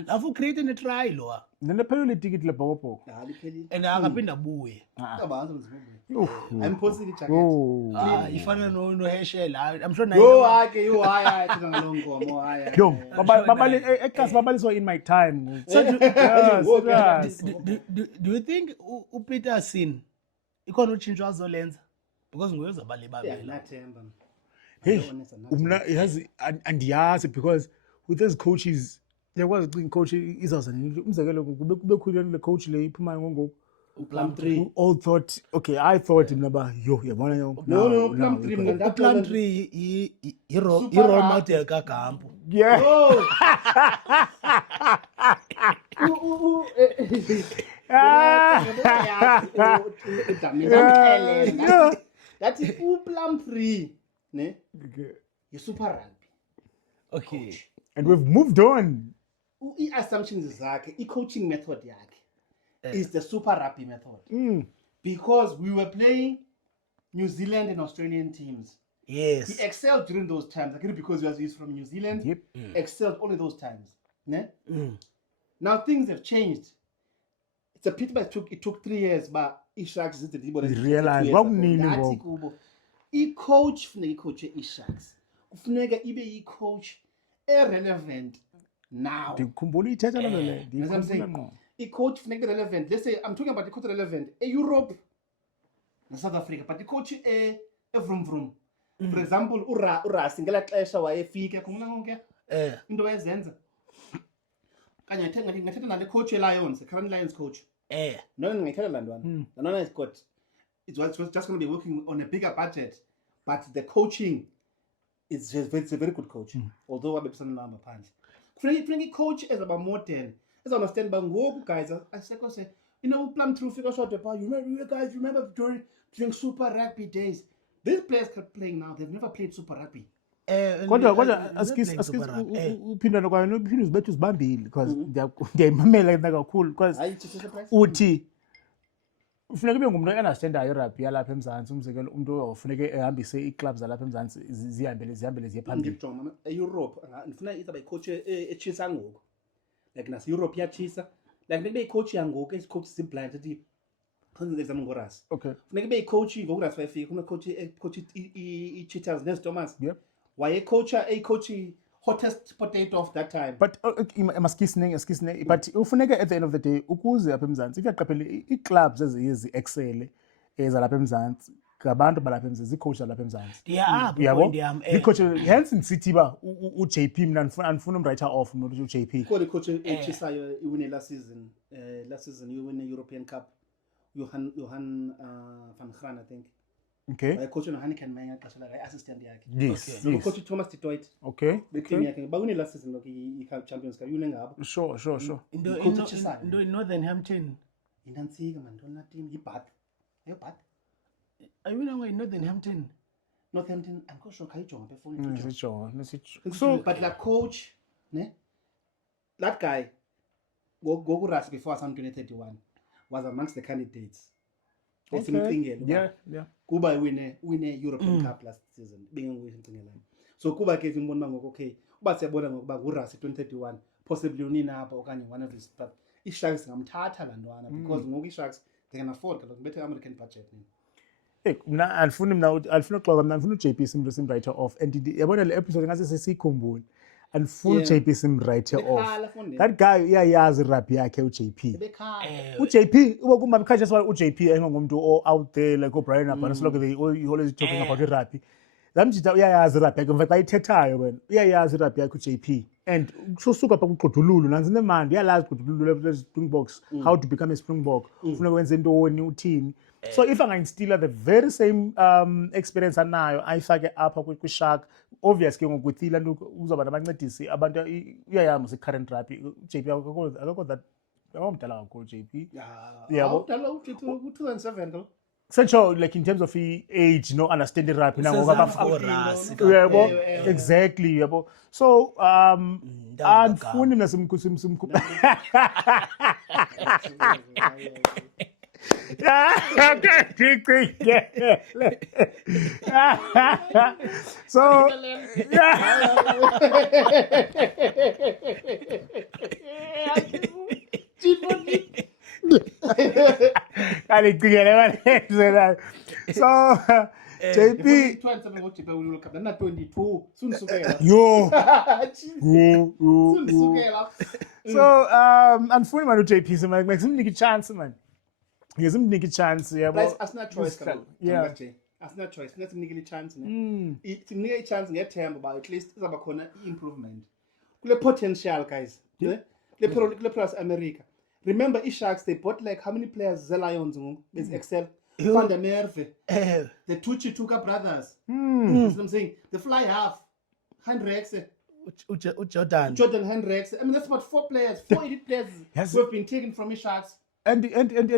Lapho create a try lo. Nene phela ticket le bhoko. And akaphinda buye. I'm posting the jacket. Ifana no Heshel. I'm sure Yo haya thinga ngalongomo haya. Yo, babali ekas babali so in my time. So do you think uPeterson ikhona utshintsho azolenza because nguye uzabali babela. Nathemba. Hey, umna yazi andiyazi because with those coaches yakwazi ukuthi coach izawuzana umzekelo kube khulu le coach le iphuma ngoku Plum 3 all thought okay I thought naba yo yabona yo no Plum 3 mna Plum 3 i-role model kaGampu. Yeah. That is Plum 3 ne you super rugby. Okay. And we've moved on. I-assumptions zakhe i-coaching method yakhe is the super rugby method. Because we were playing New Zealand and Australian teams. Yes. He excelled during those times. Again, because he's from New Zealand. Yep. Excelled only those times. Ne? Now things have changed. It's a pity, but it took 3 years. But i-Sharks is the realize i-coach funeka i-coach i-Sharks. Funeka ibe i-coach relevant now. Ndikhumbula ithetha lelo le. I-coach funeka ibe relevant. Let's say I'm talking about the coach relevant Europe na South Africa, but the coach vroom. For example, uRasi ngela xesha wayefika kumna konke into wayezenza. Kanye ngathetha nale coach ye-Lions, the current Lions coach. No, Landwana has got. It was just going to be working on a bigger budget, but the coaching it's a very good coach. Although I'm a punch. Frenny coach is about modern. As I understand, but guys, I say, plumb through figure short about you remember during Super Rugby days. These players kept playing now. They've never played Super Rugby. Kodwa uphindwa nokwayo uphinde uzibethe uzibambile because ngiyayimamela kakhulu because uthi ufuneka ube ngumuntu ounderstandayo irugby yalapha eMzantsi umzekelo umuntu ofuneka ehambise iclubs zalapha eMzantsi zihambele ziye phambili. Europe ngifuna izabe icoach echisa ngoku like nas Europe yachisa like maybe icoach yangoku icoach ziblind ethi khona exam ngoras. Okay. Funeka ibe icoach ngokuras bayifika kuna coach iCheetahs nes Thomas. Yep. Why coach hottest potato of that time. But emaskisne but ufuneka at the end of the day ukuze apha eMzantsi ifiyaqaphela iclubs ezi-excel ezalapha eMzantsi ngabantu balapha eMzantsi icoach zalapha eMzantsi. Yabo. Icoach hence sithi ba uJP mina andifuna umwriter off umuntu uJP. Khona icoach echisayo iwine last season you win a European Cup. Johan van Graan I think. Okay. By coach Hanneken Meyer xesha la assistant yakhe. Yes. No coach Thomas du Toit. Okay. Team yakhe bawine last season lokho i-Cup Champions Cup yune ngabo. Sure. Into in Northern Hampton. Inantsika man ntona team iBath. Bath. Ayibona in Northern Hampton. Northampton I'm sure kayijonga before. So but like coach ne that guy go rush before some 2031 was amongst the candidates. Yeah. Kuba win European Cup last season bengenguyimcingela. So kuba ke simbona ngoko okay uba siyabona ngokuba uRuss 2031 possibly unina apha okanye one of these but iSharks ngamthatha lantwana because ngoku iSharks they can afford kaloku bethe American budget ni. Mna alifuna uxoxa mna ngifuna uJP simwriter off and yabona le episode ngase sesikhumbula andifuna uJP simwriter off. That guy uyayazi rugby yakhe uJP. uJP uba kuma conscious why uJP engomuntu out there like uBrian Abana so they always talking about rugby. Lamjita uyayazi rugby yakhe mfa ayithethayo wena uyayazi rugby yakhe uJP and sosuka pha kuGqudululu nanzi nemandi uyalazi uGqudululu le Springboks how to become a Springbok ufuna wenza intoni uthini. So if angainstilla the very same experience anayo ayifake apha kwiShark obviously ngokuthila uzoba nabancedisi abantu uyayama se current rugby JP akakho that awumdala kakhulu JP yabo udala u2007 kalo Sencho like in terms of age no understand rugby now yabo exactly yabo so andifuni mina simkhupha so so JP 22 soon sukela yo sukela so andifuni man uJP so like simnike chance man ngizimnike chance yabo asina choice kaloku asina choice funeka simnikele chance ne simnike chance ngethemba ba at least izaba khona improvement kule potential guys le plus America. Remember iSharks they bought like how many players the Lions with Excel Van der Merwe the Tuka brothers that's what I'm saying the fly half Hendricks Jordan Hendricks I mean that's about 4 elite players who have been taken from iSharks and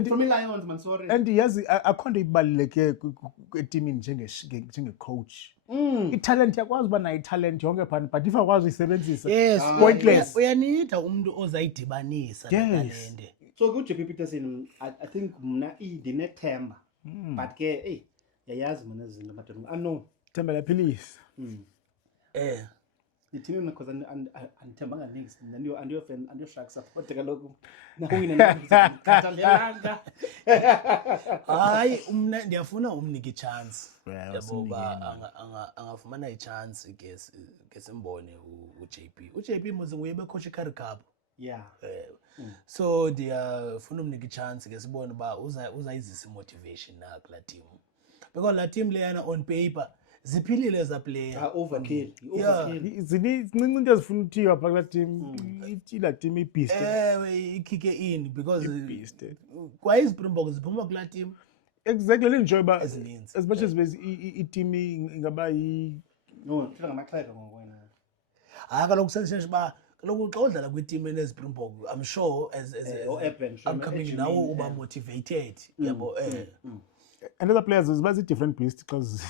from Lions man sorry and yazi akhonto ibaluleke eteamini njenge coach italent yakwazi uba nayo italent yonke phana but if akwazi uyisebenzisa pointless uyanida umuntu ozayidibanisa netalente so kuJP Peterson I think mna idinethemba but ke yayazi mina izinto madodana no thembela philisi ithini na because andithembanga nings andiyo fan andiyo Shark support kaloku nawina nakhathalelanga hayi umna ndiyafuna umnike chance yabo ba angafumana ichance ngesimbone uJP muzi nguye becoach iCurrie Cup so ndiyafuna umnike chance ngesibone ba uzayizisa motivation na kula team because la team leyana on paper ziphilile za player Overkill. Yeah. Zincinci into ezifuna uthiywa phaa kulaa team. Ila team ibhiste. ikhike in because Ibhiste. kwaye iSpringboks ziphuma kulaa team Exactly, enjoy ba Ezininzi. as much as i-team ingaba yi No, thina ngamaxhego ngokwena. kaloku senseshe uba kaloku xa udlala kwitim eneSpringbok I'm sure as Eben, sure, upcoming Ejimini, nawo uba motivated yabo another players ziba zi-different beast because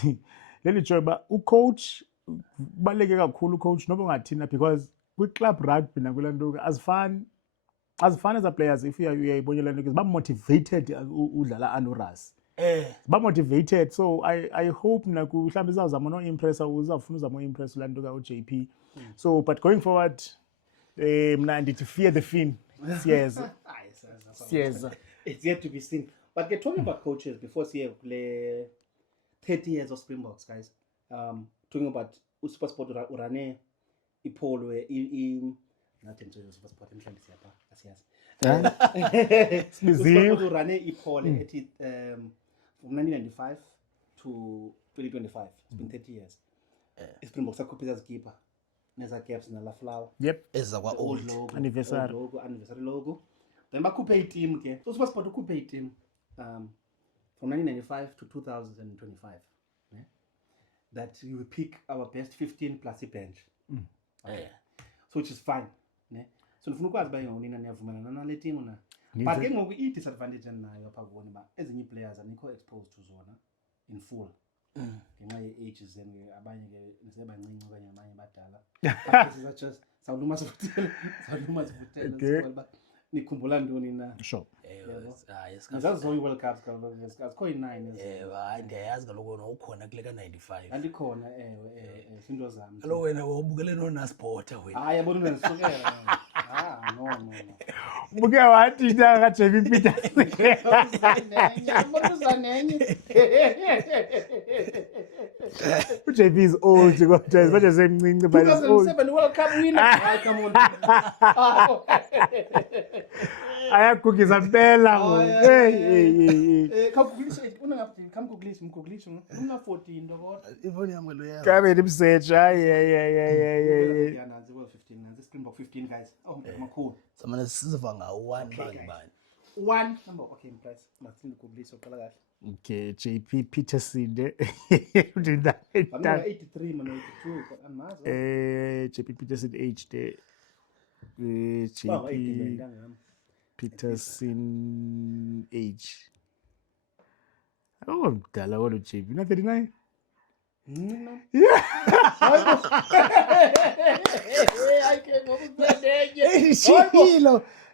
leli joy ba ucoach kubaluleke kakhulu ucoach noba ungathina because kwi-club rugby nakulaa nto azifani as players if uyayibonye laa nto ziba motivated udlala anoras ziba motivated so I hope mhlawumbi izawuzama no-impressa uzawufuna uzama uimpress laa nto ka-UJP so but going forward mna ndithi fear the fin siyeza siyeza It's yet to be seen. But get talking about coaches before siye kule 30 years of Springboks, guys. Talking about uSuperSport urane ipolo nathi nje uSuperSport emhlanje siyapha asiyazi. uSuperSport urane ipolo ethi from 1995 to 2025. It's been 30 years. Springboks akhupha izikeeper neza gaps nala flower. yep ezakwa old Logo, Anniversary. old logo, anniversary logo. Then bakhuphe team ke. So SuperSport ukhuphe team from 1995 to 2025. Yeah? That you will pick our best 15 plus a bench. So which is fine. Yeah? So nifuna ukwazi ba nina niyavumelana nale team na. But ke ngoku i-disadvantage nayo apha kubona ba ezinye players anikho exposed to zona in full. Ngenxa ye-ages zenu abanye ke nisebancinci okanye abanye badala. Siza just sawuluma sivutela nikhumbula ntoni na sure nizazi zonke i-World Cups kaloku azikho i-9 hayi ndiyayazi kaloku wena ukhona kule ka-95 andikhona ewe zinto zam kaloku wena wawubukele nonaspota wena hayi yabona unanisukela no buke wathi ka-JP Peters uJP is old kodwa as much as emncinci but is old 2007 World Cup winner hayi come on ayagugisa mpela kamguglishe una 14 kodwa ifoni yam lo kabe nimsearch hayi nanzi 15 nanzi Springbok 15 guys makhulu samana siziva ngawo one bani one number okay price mathini uguglishe uqala kahle okay JP Peterson Bamna 83 mana 82 anmazi JP Peterson age there baba 18 JP ngam Peterson age oh mdala walo JP na 39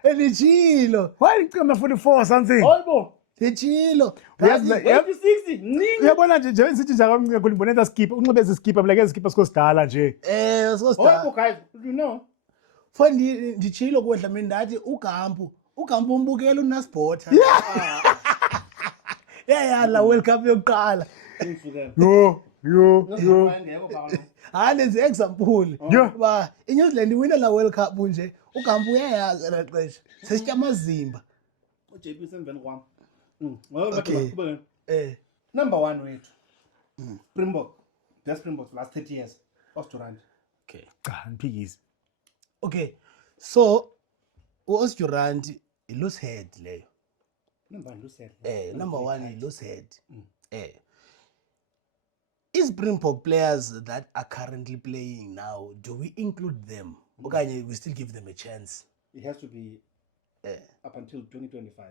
Elijilo why ngicema 44 something hayibo Lijilo uyazi 60 mningi uyabona nje nje sithi nje kulibonela skip unxibe iskipper like iskipper sikosidala nje hayibo guys you know foni ndichilo kodla mina ndathi uGampu umbukela uNasbota la World Cup yokuqala yo ngeke baba nenze example ba iNew Zealand wina la World Cup nje uGampu uyayazi la xesha sesithi amazimba uJP semveni kwami Okay. Number 1 wethu Springbok best Springbok last 30 years Osdurant okay ngiphikisi okay so uOsdurant loose head leyo number 1 loose head number 1 loose head is Springbok players that are currently playing now do we include them okanye we still give them a chance it has to be up until 2025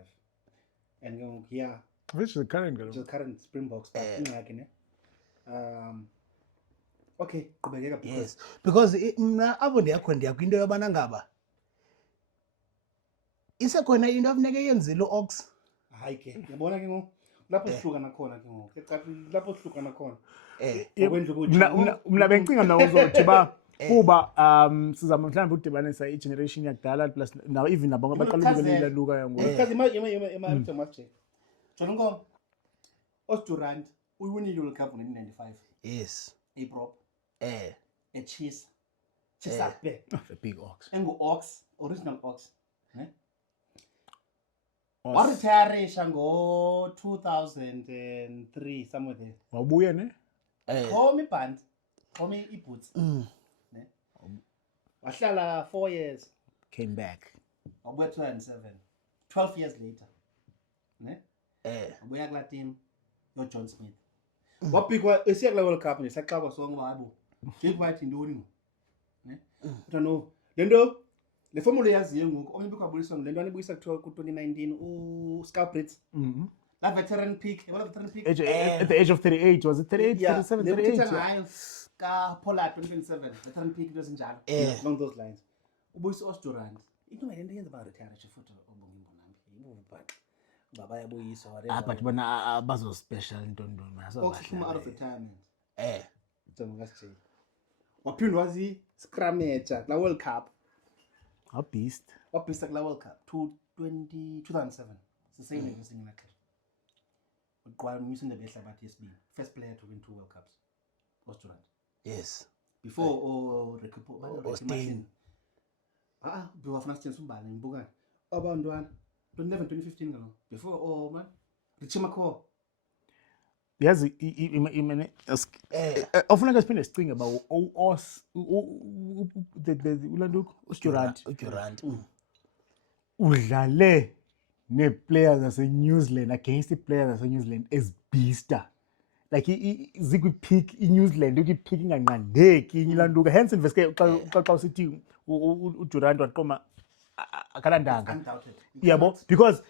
and here which is the current girl the current Springboks ingxaki ne okay qhubekeka yes because mna abo ndiyakwinto yobana ngaba isekhona into afuneke yenzile uOx hayi ke yabona ke ngoku lapho sihlukana khona ke ngoku lapho sihlukana khona mna bengicinga mna uzothi ba kuba sizama mhlawumbe ukudibanisa igeneration yakudala plus now even nabonke abaqalukela luka yango because ima John Ngom Osdurant uwinile World Cup ngo-1995 yes Aprop Chiefs Chisape the big Ox engu-Ox original Ox ne waretiresha ngo-2003 somewhere there wawubuye ne Call me band, call me iboots. Ne? Wahlala 4 years. Came back. Wabuya 2007. 12 years later. Ne? Wabuya kula team yo John Smith. Wapikwa esiya kula World Cup nje saxakwa sonke babo. Jake White indoni. Ne? Utha no. Lento le formula yaziyo ngoku omnye bikwabuliswa lento anibuyisa kuthiwa ku2019 uScar Brits. La veteran pick, yabona veteran pick. At the age of 38, was it 38, 37, 38? Ngayo ka Pollard 2027, veteran pick into ezinjalo. Along those lines. Ubuyisa uOsdurant. Into ngayento yenza ba retire nje futhi obonga imbonami. Yibona baba yabuyisa whatever. But bona bazo special intondoni maso. Okusuma out of retirement. Jonga ngasijela. Waphindwa wazi scrum major la World Cup. A beast. Wabhisa kula World Cup 2007. Sisayile ngesinye naxesha. Uqwa umyisinde behlabathi yesibili. First player to win 2 World Cups. Osdurant. Yes. Before Ricky Steen. Before Francis Steen Sumbane ngibukani. Abantwana 2011 2015 ngalo. Before man Richie McCaw. Yazi imene ofuna ngasiphinde sicinge about the ulanduko Durant. udlale ne-players zase-New Zealand against i-players zase-New Zealand as beaster like zikwi-peak i-New Zealand ikwi-peak inganqandeki ilanduka hence inveske xa usithi uDurant waqoma akalandanga Undoubted. yabo because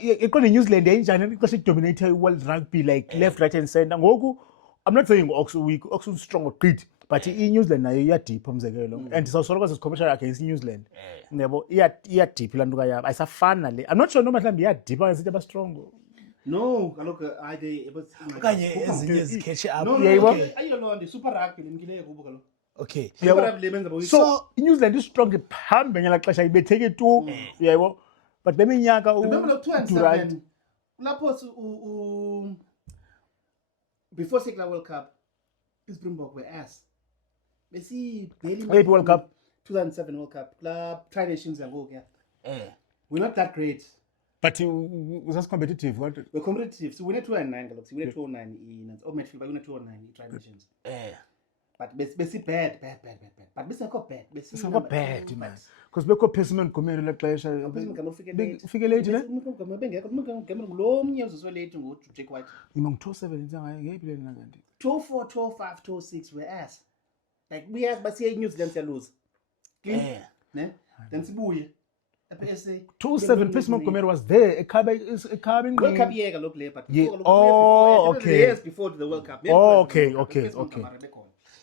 iqonde New Zealand yayinjani ixesha idominate i-world rugby like left right and center ngoku I'm not saying Ox weak Ox strong ogqithe but i-New Zealand nayo iyadipha umzekelo and sawusoloko sisikhomishana against New Zealand yabo iyadipha ilanduka yabo ayisafani nale I'm not sure noma mhlawumbe iyadipha ngesithi aba-strong No, kaloku ade Okanye ezinye zikhethe up. No, Yeah, ayilonde super rugby lemkile kubo kaloku. Okay. Super rugby lebenza bo. So iNew Zealand is strong phambi ngela xesha ibetheke tu yabo but le minyaka Remember lo Durant 2007 lapho before Sekla World Cup Springbok were ass. Besi barely Maybe World Cup 2007 World Cup. Club Tri Nations yangoku We're not that great. but was as competitive what We're competitive. So we need 209 kaloku. We need 209 in midfield, but we need 209 Tri Nations. But besi bad. But besi not bad. Besi it's not bad man because bekho Persimmon Gomero le xesha ufike late ne lo mnye uziswe late nguJake White. ngimo-207 ngayo ngeyiphi le nakanti 204, 205, 206 we ass. Like we ass but see New Zealand siyalose. Ne? Then sibuye. Apha SA 207 Persimmon Gomero was there ekhabe World Cup yeka lokhu le but Yeah. before- Oh, before- okay. years before the World Cup. Oh, okay.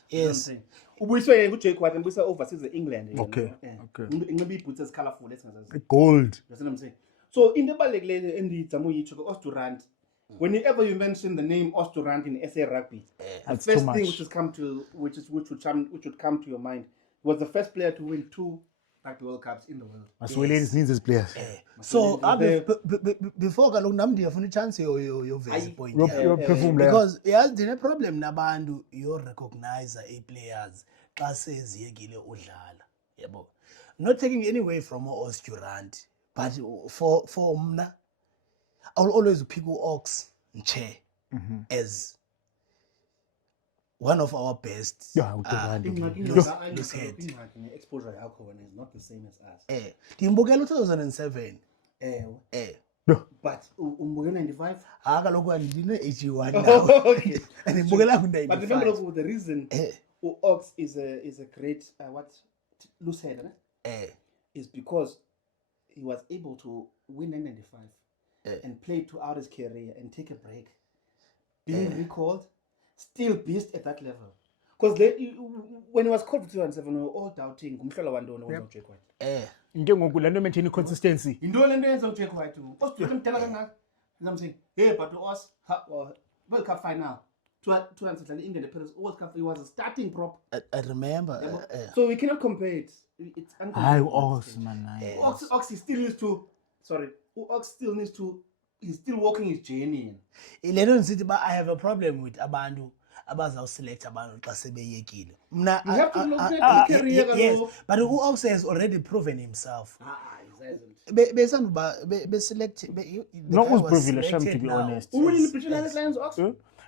Yes. Ubuyiswe nguJake White ubuyisa overseas England. Okay. Inxibe iboots as colorful esingazazi. gold That's what I'm saying. So in the balegile endizama uyitsho Osdurant. Whenever you mention the name Osdurant in SA rugby, the That's first too thing much. which would come to your mind was the first player to win 2 rugby World Cups in the world. Masweleni needs his players So before kaloku nam ndiyafuna ichance yoveza ipoint your perfume layer because yazi ndine-problem nabantu yorecognize ii-players xa seziyekile udlala yabo not taking any away from Osdurant but for mna I will always pick Ox Nche as one of our best uDurant loose head. Exposure yakho wena is not the same as us. Ndimbukela 2007 But umbuke 95. kaloku andine-81 now Okay. ndimbukela But remember ku-95 also the reason Ox is a great loose head is because he was able to win in 95 and play throughout his career and take a break. Being recalled, still beast at that level. Because when he was called for 2007, we were all doubting ngumhlala wantoni wenza uJake White. njengoku le nto maintain i-consistency Yintoni le nto yenza uJake White? Osdurant mdala kangaka. I'm saying, hey, but us World Cup final. 2007 England the Paris World Cup, he was a starting prop. I remember So we cannot compare it. It's hayi uncomparable. Ox is still used to. Sorry, Ox still needs to. He's still walking his journey. le nto ndisithi uba I have a problem with abantu abazawuselect abantu xa sebeyekile mna You have to look at the career yes kaloku. but uOx has already proven himself He hasn't. besanduba beselect no who's privileged to be honest Who will in the British Lions? Ox?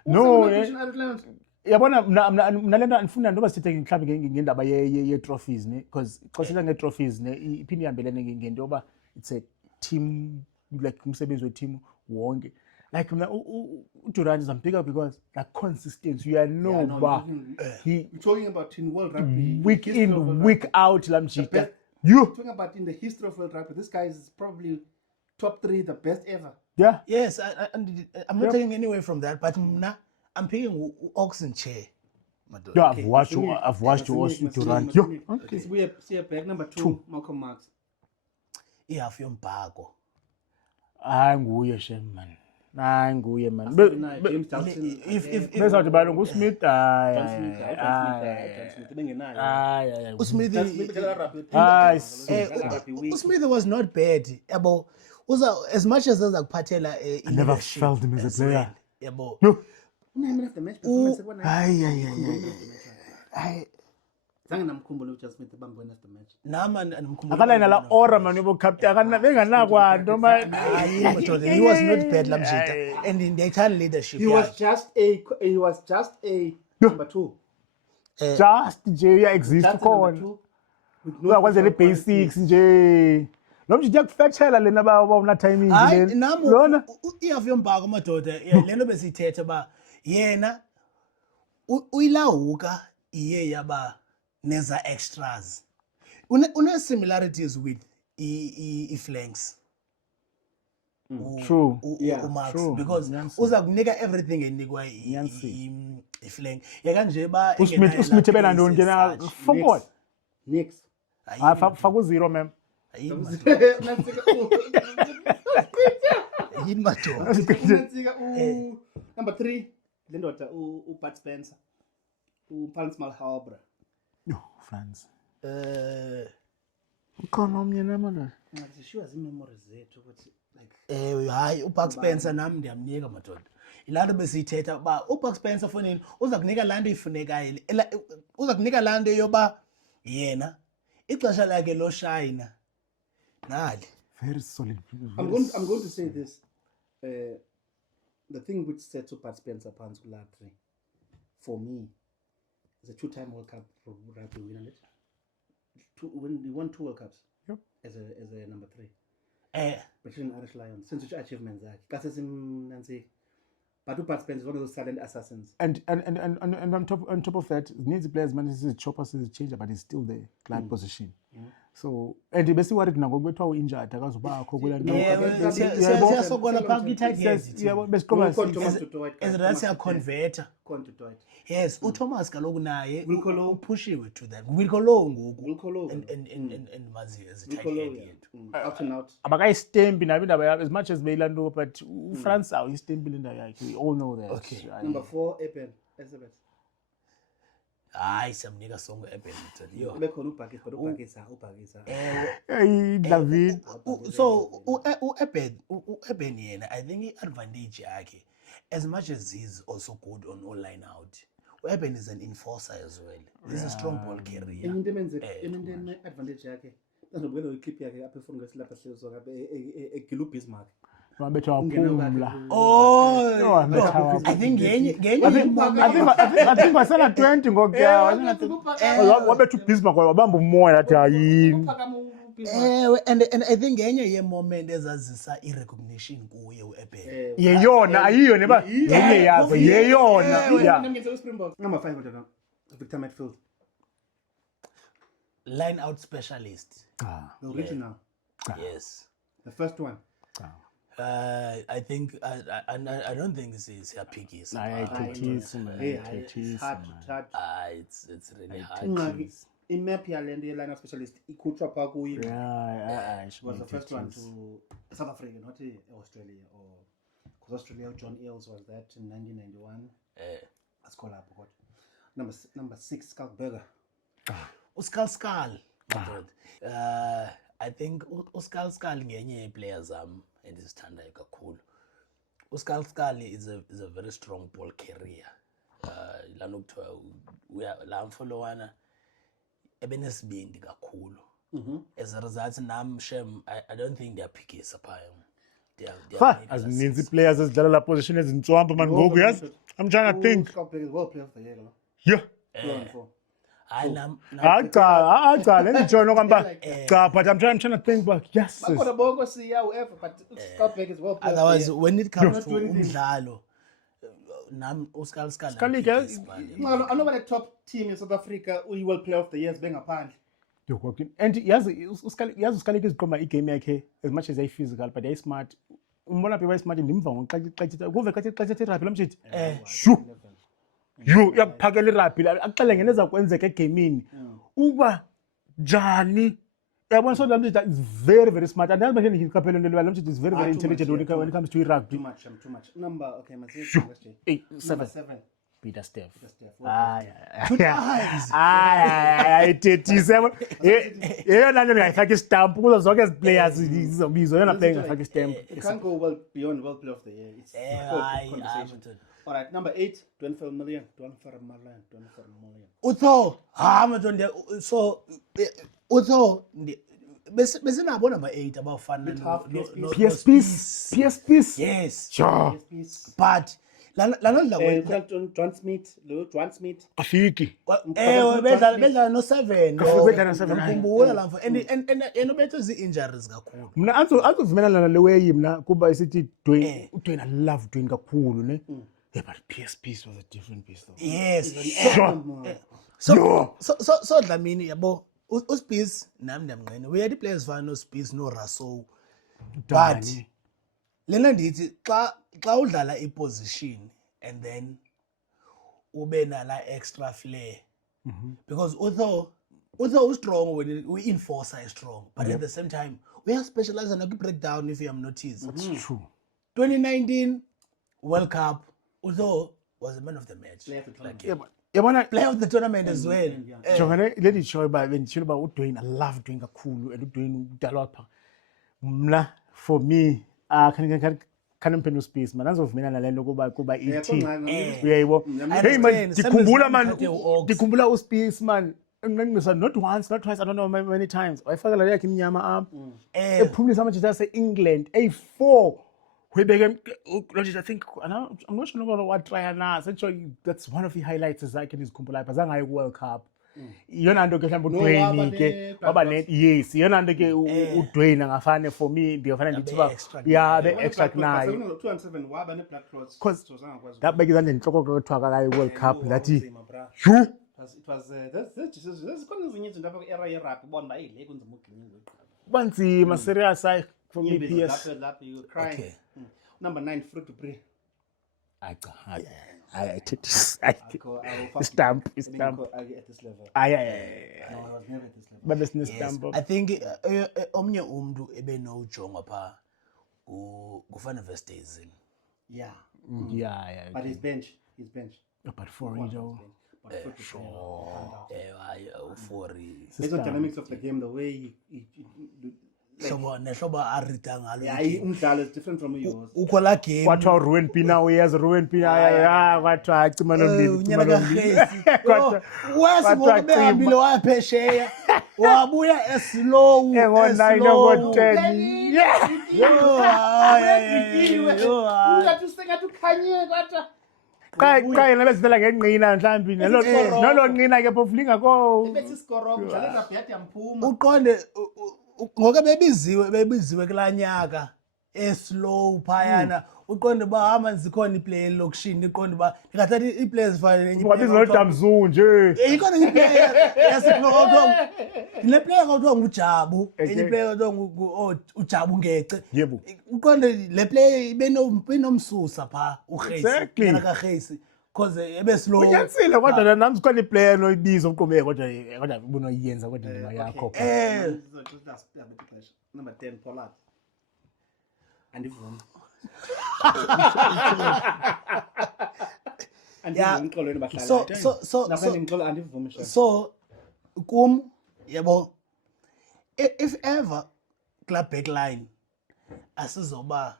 no British Lions? yabona mna lento andifuna ndoba sithethe mhlawumbi ngendaba ye-trophies ne because xa sithetha ngee-trophies ne iphinde ihambelane ngento yoba it's a team like umsebenzi weteam wonke like mna uDurant is bigger because that consistency uba You're talking about in World Rugby. week history of in World week Rugby. out la mjita best- you Talking about in the history of World Rugby, this guy is probably top 3, the best ever. yeah Yes, I'm not taking any away from that, but I'm picking Oxen Chair. yeah I've watched Durant yo Okay. See a back number 2, Malcolm Marx. Ihafu yombhako. hayi nguye shem man hayi nguye man James Johnson. bezawuthi balo ngusmith John Smith, bengenayo. hayi Usmith hayi Usmith was not bad. Yabo as much as zakuphathela I never felt him as a player. Yabo. no Man of the match performance ekubona. hayi Zange namkhumbula uJames Smith ebambe man of the match. Nama andimkhumbula. akalana la aura man yobo captain benganakwanto man Hayi madoda, he was not bad lamjita. And in the Italian leadership. He was just a number 2. just nje ya exist Just a number khona 2. uzakwenzela i-basics nje lo mntu uyakufetshela lena una timing Hayi lena nami lona ihafu yombhako madoda lento besithetha ba yena uyilawuka iye yaba neza extras. Une similarities with flanks. true Umax true. because Nyansi. uza kunika everything enikwa iflank yakanje ba usmith benandoni njena fuck what Nix. faka u-0 mem yini madoda. Number 3, le ndoda uBud Spencer. uPrins Malherbe. yo france ukhona omnye namana Ngishiwa zimemories zethu ukuthi like hayi uBuck Spencer nami ndiyamnika madoda. Ilanto besiyithetha ba uBuck Spencer fonini uza kunika lanto ifunekayo uza kunika lanto yoba yena ixesha lakhe lo shayina nali. very solid I'm going to say this. The thing which sets up Spencer Pants Kulatri, for me, is a 2-time World Cup rugby winner. When he won 2 World Cups. Yep. As a number 3. British and Irish Lions. Since which achievements Nancy. But Spencer is one of those silent assassins. and on top of that needs players manages chopper change but he's still there glide position so and besiwathi nangokwethiwa u-injured akazubakho siyasokola phaa kwi-tight yabo besiqoba as that siyaconverta. Conto Dwight. Yes, uThomas kaloku naye Wilco Louw. upushiwe to that. Wilco Louw ngoku. Wilco Louw. And mazi as a tight Wilco end Louw, yethu. out and out. abakayistempi nabi indaba yabo as much as beyilando but ufrance awuyistempile indawo yakhe we all know that Okay. Number 4, Elizabeth. Hayi siyamnika sonke Eben mthweni. Yo. Bekhona uBhakisa, but uBhakisa. David So uEben yena I think i-advantage yakhe as much as he's also good on all line out. Eben is an enforcer as well. He's a strong ball carrier. Into emenze advantage yakhe. Ngizobukela iclip yakhe apha efoni ngesilapha hlelo so ngabe eGilu Bismarck. wabetha waphumla Oh, no no. I think ngenye I think wasala 20 ngokuya wabetha uBismarck wabamba umoya athi hayini and I think ngenye ye-moment ezazisa i-recognition kuye uEben. yeyona ayiyo neba yenye yazo yeyona yeah Number 5 Victor Matfield. Line out specialist. The original. Yes. The first one. I think I don't think this is a picky. It's hard It's hard. It's really hard. Ingxaki imap yalento ye-line specialist ikhutshwa phaa kuyo. yeah Was the first one to South Africa, not Australia. Or because Australia, John Eales was that in 1991. Let's call up what. Number 6, Schalk Burger. Uskal. I think Uskal ngenye players endizithandayo kakhulu. Uskal is a very strong ball carrier. Lana kuthiwa la mfolowana ebenesibindi kakhulu. As a result nam shem I don't think they are picky sapphire. azininzi players ezidlala la position ezintswampa man ngoku yazi I'm trying to think. Scott Peck is World Player of the Year. No? Yeah. 204. Hayi nam Cha, lengitshono kwamba cha, but I'm trying to think, but yes. Bakhona bonke siya whoever, but Scott Peck is World Player of the otherwise Year. when it comes Not to doing anything. umdlalo nam uskal Scully, No, I know about the top team in South Africa World Player of the Year bengaphandle. and yazi uScalise iziqoma igame yakhe as much as ay physical but ay smart. Umbona phi smart ndimva ngokuxaxaxaxitha kuve xaxaxaxitha irugby lamshithi. Shu. You yakuphakela irugby axele ngene zakwenzeka egamini. Uba njani yabona so lamshithi is very smart and yazi manje ngiqaphele into lamshithi is very intelligent when it comes to rugby. Too much. Number, okay, let's see. Sure. Number 7. 7. Peter Steph. Ay, 37. Eyona nto ngayifaka istamp kuzo zonke ezi players zizobizwa yona player ngafaka istamp. You can't go beyond World Player of the Year. It's conversation. All right, number 8, 24 million. utho madoda so utho besinabo number 8 abafana PSPs. yes Sure. but lana John Smith. Afiki. bedla no 7 Bedla no 7. ngikhumbula lapho and ubethe zi-injuries kakhulu Mina angivumelana nale way mina kuba isithi Dwayne I love Dwayne kakhulu ne. Yeah, but PSPs was a different beast though. yes Sure. so Dlamini yabo uSpears nami ndiyamnqena we had players fana no Spears no Raso but lena ndithi xa udlala iposition and then ube nala extra flair because although strong when we enforcer is strong but at the same time we are specialized on breakdown if you have noticed. That's true. 2019 World Cup although was the man of the match Yabona player of the tournament as well. Jongane leli show ba bendishilo ba uDwayne I love Dwayne kakhulu and uDwayne udalwa pha. Mna for me can impendo space man azovumelana nalento kuba ET uyayibo hey man dikhumbula uSpace man ngingisa not once not twice I don't know many times wayifaka la yakhe imnyama apha ephumulisa amajita ase England A4 webeke I think I'm not sure what try na actually that's one of the highlights zakhe ngizikhumbula lapha zangayo ku World Cup iyona nto ke mhlawumbe uDwayne ke waba ne yes iyona nto ke uDwayne ngafane for me ngiyafana ndithi ba yeah the extra nayo 207 waba ne blood clots so sangakwazi dabeka izandla enhloko kwethwa kayo World Cup lathi you it was there's khona ezinye izinto apha era yerugby bona ayile kunzima uginyiwe banzima serious I for me PS lapha you crying. Okay. Number 9 Fruit to Pray. I take this stamp at this level. No, I was never at this level. but there's no stamp. I think omnye umuntu ebenojonga pha kufana Verstappen. Yeah. Yeah. But his bench. But for you know. For Based on dynamics of the game, the way he hlobo arita ngalo umdlalo is different from yours. ukho la game Kwathiwa ruin pina uyazi ruin pina kwathiwa acima unyana nomlilo kaGesi wesi behambile waphesheya wabuya slow ngo9 ngo10 Ungathi usengathi ukhanye kodwa Qhayi nabezitela ngenqina mhlambi nalo nqina ke phofulinga ko bethi score umdlalo rabiyati yamphuma uqonde ngoke bebiziwe kulanyaka slow phayana uqonde ba hamba zikhona iplayer lokushini iqonde ba ngathatha iplayers fana nenye wabiza loDamzu nje ikhona iplayer yasikho le player kodwa nguJabu enye player kodwa uJabu ngece yebo uqonde le player ibenomsusa pha uGesi Exactly. yana kaGesi cause ebe slow uyatsile kodwa nami sikhona iplayer noyibiza uqomeke kodwa ubona uyenza kodwa indima yakho Number 10 Pollard. Andivumi. Andivumi bahlala. So kum yabo if ever club backline asizoba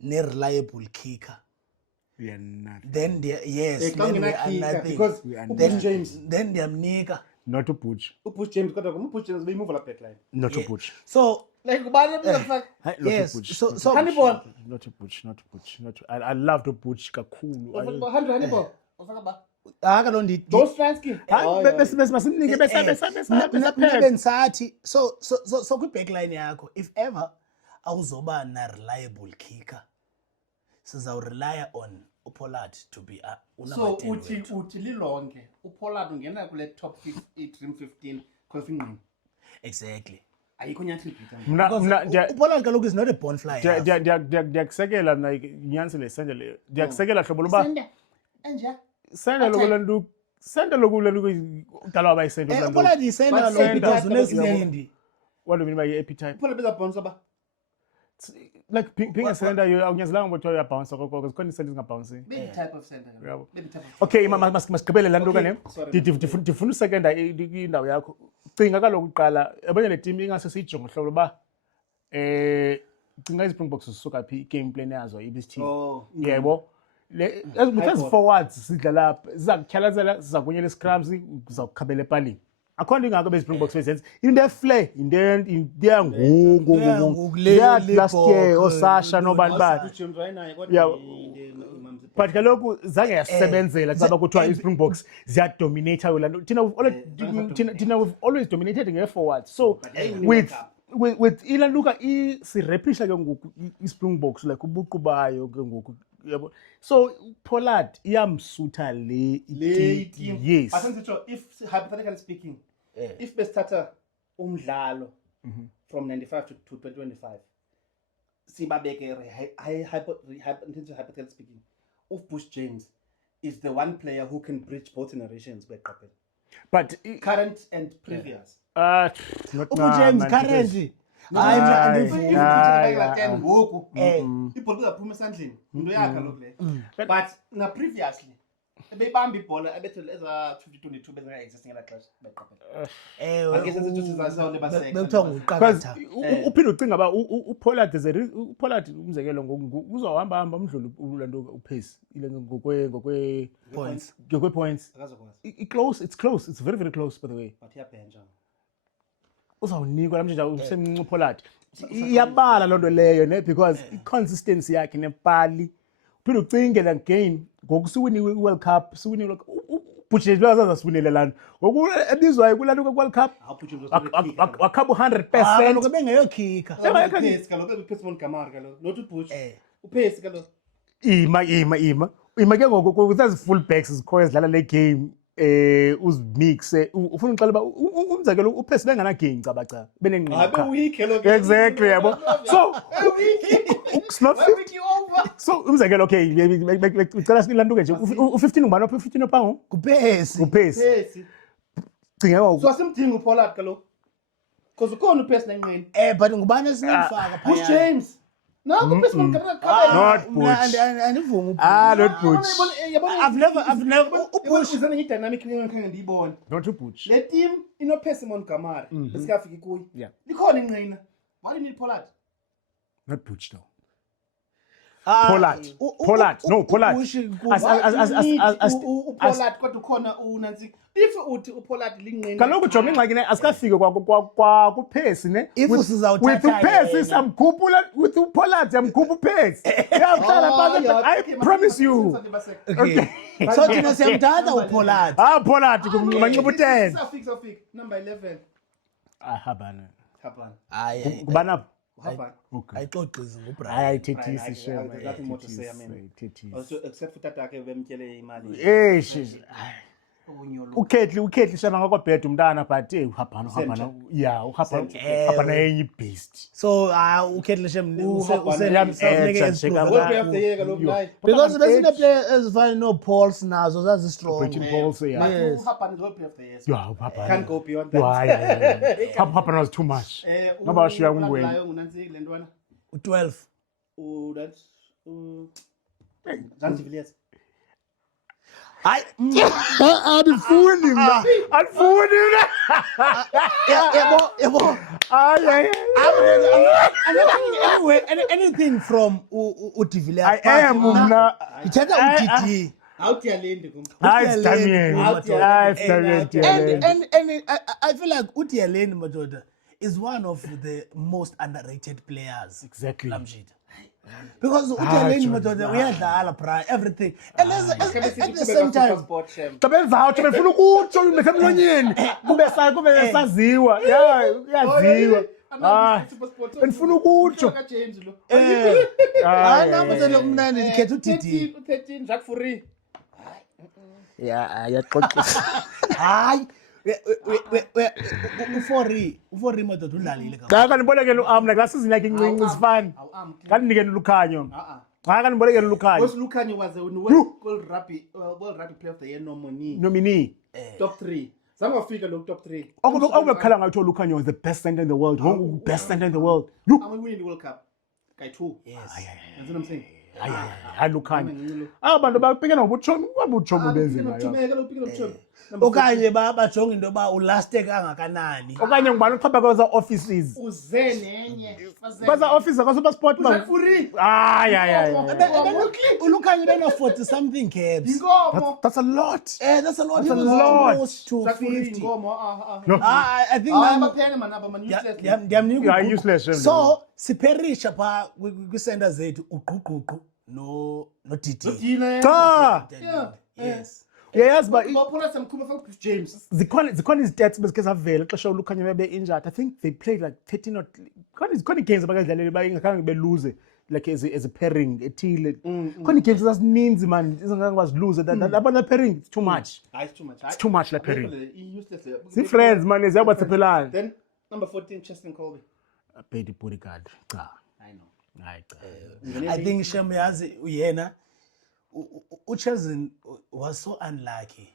ne reliable kicker we are not then yes Because then James ndiyamnika Not to Butch. uBush James kodwa uBush James beyimuva la backline. Not to Butch. So Like ubani ebizafaka? Not yes, to Butch. so Hannibal. Not to Butch. Not to Butch. Not to, I love to Butch kakhulu. Hannibal. Ufaka ba? akalo ndi Dostoevsky. Bese masinike mina bese bengisathi so kwi backline yakho if ever awuzoba na reliable kicker siza rely on uPollard to be So uthi lilonke uPollard ungena kule top 15 dream 15 qualifying. exactly Ayikho nyathi Peter. mna uPollard kaloku is not a born flyer ndiyakusekela mna inyanisile sende leyo ndiyakusekela hlobo loba Enja. sende lokulantu sende lokulantu udala wabayisende lokulantu uPollard isenda But kaloku send because that unesinyendi what do you mean by appetite Uphela beza bounce ba. like ping a sender you awunyazelanga ukuthi uyabounce kokoko zikhona isende zingabounce Maybe type of center. Yabo. Maybe type of. okay masigqibele la nto kane sorry. ndifuna usekenda indawo yakho cinga kaloku uqala abanye le team ingase siyijonge hlobo loba cinga iSpringboks zisuka phi game plan yazo ibisithini Oh. yebo as forwards sidlala sizakutyhalazela sizakunyela scrums sizakukhabela epalini akho nto ingako beSpringboks bezenza into eflay into yangoku last year osasha nobani bani James wayinaye Yeah. kodwa but kaloku zange yasebenzela xa kuthiwa iSpringboks ziyadominate la nto thina we've always dominated nge-forward so with ilaluka sirepisha ke ngoku iSpringboks like ubuqu bayo ke ngoku yabo so Pollard iyamsutha le team. yes Asensitsho if hypothetically speaking if besithatha umdlalo from 95 to 2025 sibabeke hypothetically speaking Bush James is the one player who can bridge both generations beqaphela but current and previous not uJames currently hayi mna andivumi ngoku ibhola izaphuma esandleni into yakhe lokho le but na previously ebeyibamba ibhola ebethele eza 2022 bezanga exist ngela xesha beqaphela ake senze ukuthi zasawule baseke bekuthiwa because nguqakatha uphinde ucinga ba uPollard uPollard umzekelo ngoku uzohamba umdlulu ulanto upace ile ngokwe points points akazokwazi it's close it's very close by the way but iyabenja uzawunikwa namhlanje usemncinci uPollard iyabala loo nto leyo ne because i-consistency yakhe nepali uphinde ucinge la again ngoku siwiniwe i-World Cup siwiniwe Butch bazaza siwinele lana ngoku ebizwayo kulanto kwe-World Cup wakhaba 100% kaloku bengeyokhika pace kaloku uPace Montgomery kaloku not uButch uPace kaloku ima ke ngoku kusazi full backs zikhoyo zidlala le game uzimixe ufuna uxela uba umzekelo uPace bengana game cabaca benengqina abe week kaloku exactly yabo so so umzekelo okay ngicela silanto ke nje u15 ngubani opha u15 ophango kupesi kuPace cinga so ngoku asimdingi uPollard kaloku because ukhona uPace nenqini but ngubani esinimfaka Bush James naku uPace Montgomery not Butch andivumi not Butch I've never uBush izana i-dynamic ngikhange ndiyibone not Butch le team inoPace Montgomery besikafika kuyo Yeah. likhona inqina why do you need Pollard not Butch though Pollard no Pollard as uPollard kodwa ukhona unansi if uthi uPollard linqina kaloku jonga ingxaki ne asikafike kwa kuPace ne If with sizawuthatha uPace yena. samkhuphula with uPollard samkhupha uPace yahlala phansi I promise you okay so thina siyamthatha uPollard Pollard kumnqoba u10 safika number 11 habana hayi kubana hapana ayixoxisi nguBrian hayi ayithethisi shema there's nothing more to say I mean also except utata akhe bemtyele imali ukhetli shema ngakobheda umntana but uhabana yeah uhabana yenye ibest so ukhethle shem because besine players ezifana no Pauls nazo zazi strong Brighton Balls yeah Yes. yeah can't go beyond that Habana was too much ngoba washiya ungweni unansi le ntwana u12 that Zanzi Villiers hayi andifuni mna yabo ay anyway anything from uDiviliers I am mna ithatha uDD awudiyalende kum Hayi Damien. Hayi Damien. and I feel like uDialeni madoda is one of the most underrated players. Exactly. Lamjita. Because uDialeni madoda uyadlala bra everything. And at the same time Tabenza uthi befuna ukutsho besemlonyeni kube saziwa. Yeah, uyaziwa. Befuna ukutsho. hayi namadoda kumnandi ndikhetha uDidi. 13 Jacques Fourie. Yeah, ayaxoxisa. Hayi ufori madoda udlalile kakhulu. Xa kanibolekele uAmna ngasizini yakhe incinci sifani. Kandinikeni ulukhanyo. Xa kanibolekele ulukhanyo. Because Lukanyo was a World Rugby Player of the Year Nominee. Top 3. Zange wafika lo top 3. Okubekhala ngathi ulukhanyo was the best center in the world. Best center in the world. I'm winning the World Cup. Guy 2. Yes. That's what I'm saying. Hayi lukhanyo. Abantu bapikena ngobutshomi kwabutshomi benziwa. Okanye bajonge into yoba ulaste kangakanani. Okanye ngubani uqhapha kweza offices. Uze nenye. Kweza office kwaSuper Sport ba. Jacques Fourie. Ulukhanyo beno 40 something caps. Ingomo. That's a lot. That's a lot. That's a lot. Close to Jacques Fourie 50. ingomo. No. I think Abaphene man useless. You are useless. So siperisha pha kwi-center zethu ugququgqu no Didi. Cha. Yes. Yes, but Baphola samkhulu for James. zikhona izitstats bezike zavela xesha ulukhanyo bebe injured. I think they played like 13 or khona games abakadlalele bayingakhange belose like as a pairing ethile. Khona games ezininzi man izingakhange bazilose that abantu pairing it's too much. It's too much. It's too much like pairing. Useless. Si friends man ziyabathephelana. Then number 14 Cheslin Colby. Pedi Puricard. Cha. I know. Hayi I think Shemyazi uyena Uchelsen was so unlucky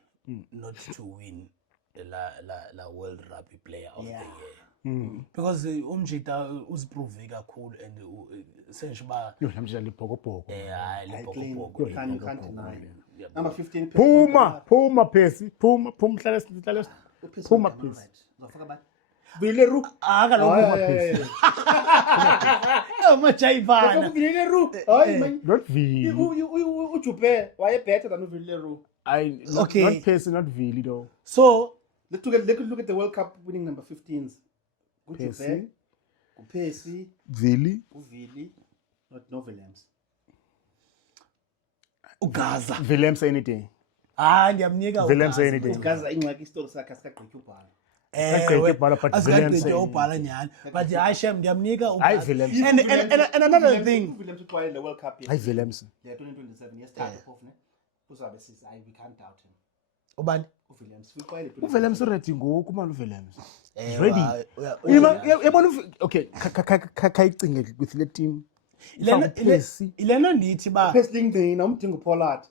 not to win la World Rugby Player of the Year. Because Umjita uziproved kakhulu and senjba yo namhlanje liphokopoko. Number 15 Phuma Percy. Phuma hlala Phuma Percy. Uzofaka ba? Villeroux. Phuma Machaivana. Villeroux. Hayi man. Not V. Ujupe waye better than Villeroux. Okay. Not Percy, not Vili though. So Let's look at the World Cup winning number 15s. Ujupe, Percy, Vili, Uvili, no Williams. uGaza. Williams anything. Ndiyamnika Williams anything. Ugaza ingxaki isitolo sakhe asikagqityi ubhala. Asikagqithe ubhala nyhani. But hayi Shem ndiyamnika Hayi uGaza. Williams. And another thing. Williams uxwayele the World Cup. Hayi Williams. Yeah, 2027 yesterday phofu ne. Uzabe sithi hayi we can't doubt him. Ubani? uWilliams uxwayele. uWilliams ready ngoku man uWilliams. Ready. Yabona okay khayicinge with le team. Ilena ndithi ba Pesling ngina umdingo Pollard.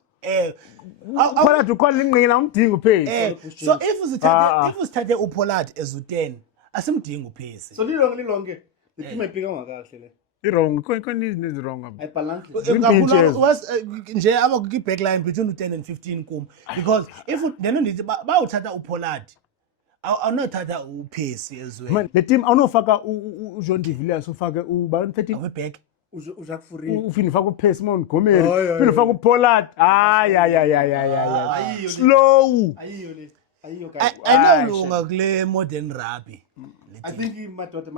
Pollard ukhona ingqina umdingo Percy. So if usithathe uPollard as u10 asimdingi uPercy. So lilonke the team ayibhika ngakahle le. Wrong khona izinto wrong apha. I balance. Was nje aba ku backline between u10 and 15 kum because if then ndithi bawuthatha uPollard awunothatha uPercy as well. Man, the team awunofaka uJohn de Villiers ufake ubani 13 awe back uJacques Fourie. ufini ufaka uPercy Montgomery, ufini ufaka uPollard. Slow. Ayiyo le. Ayiyo guys. Ayinolunga kule modern rugby. I think madoda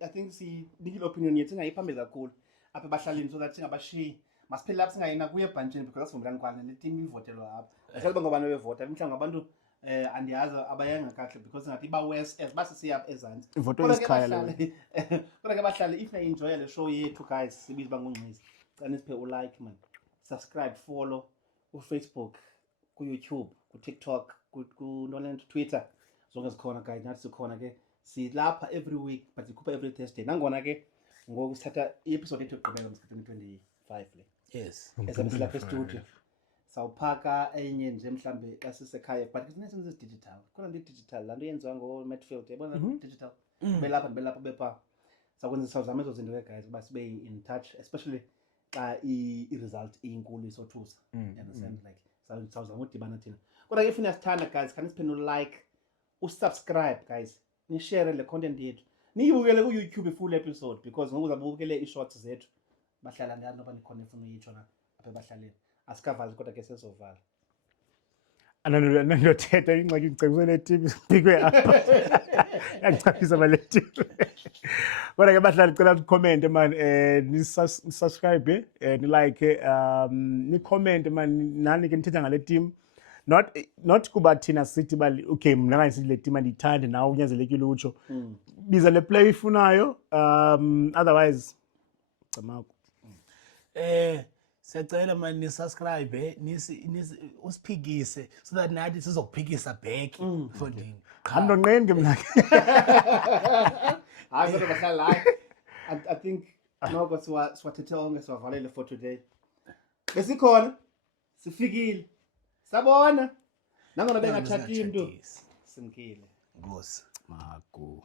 I think nikile opinion yethu singayiphambili kakhulu apha ebahlalini so that singabashiyi masiphele lapha singayina kuye ebhantshini because asivumelani kwana le team ivotelwa apha mhlawumbe ngobani bevota mhlawumbe ngabantu andiyazi abayanga kahle because ngathi iba west as basisiya ezantsi Ivoto isikhaya la. kodwa ke bahlali if na-enjoya le show yethu guys sibiza bangungqisi cane siphe ulike man subscribe follow kuFacebook kuYouTube kuTikTok kuNolent Twitter zonke zikhona guys nathi sikhona ke silapha every week but sikhupha every Thursday nangona ke ngoku sithatha i-episode yethu yokuqhubeka ngomhla 25 le Yes. ezabisilapha estudio sawuphaka enye nje mhlambe xa sisekhaya but kunesenze digital khona le digital lanto yenziwa ngoMatfield yabona digital belapha bepha sakwenza sawuzama ezo zinto ke guys kuba sibe in touch especially xa i-result iyinkulu isothusa understand like sawuzama udibana thina kodwa if niyasithanda guys khani siphene ulike usubscribe guys ni share le content yethu niyibukele ku YouTube full episode because ngoku uzabukele i-shorts zethu bahlala ngani noba nikhona efuna uyitsho na apha ebahlaleni asikavali kodwa ke sezovala. Anandothetha ingxaki ngicebiswe le team sibikwe apha. Yachaphisa male team. Kodwa ke bahlali cela comment man ni subscribe ni like ni comment man nani ke nithetha ngale team. Not kuba thina sithi bali okay mina ngayisithi le team andithande nawe unyanzelekile utsho. Biza le play ifunayo otherwise camako. Siyacela mani ni subscribe usiphikise so that nathi sizokuphikisa back mfondini. Andonqeni ke mina. Hayi kodwa bahlali hayi. I think noko siwathethe onke siwavalele for today. Besikhona sifikile. Sabona nangona bengathathi into simkile. Ngosi. Magu.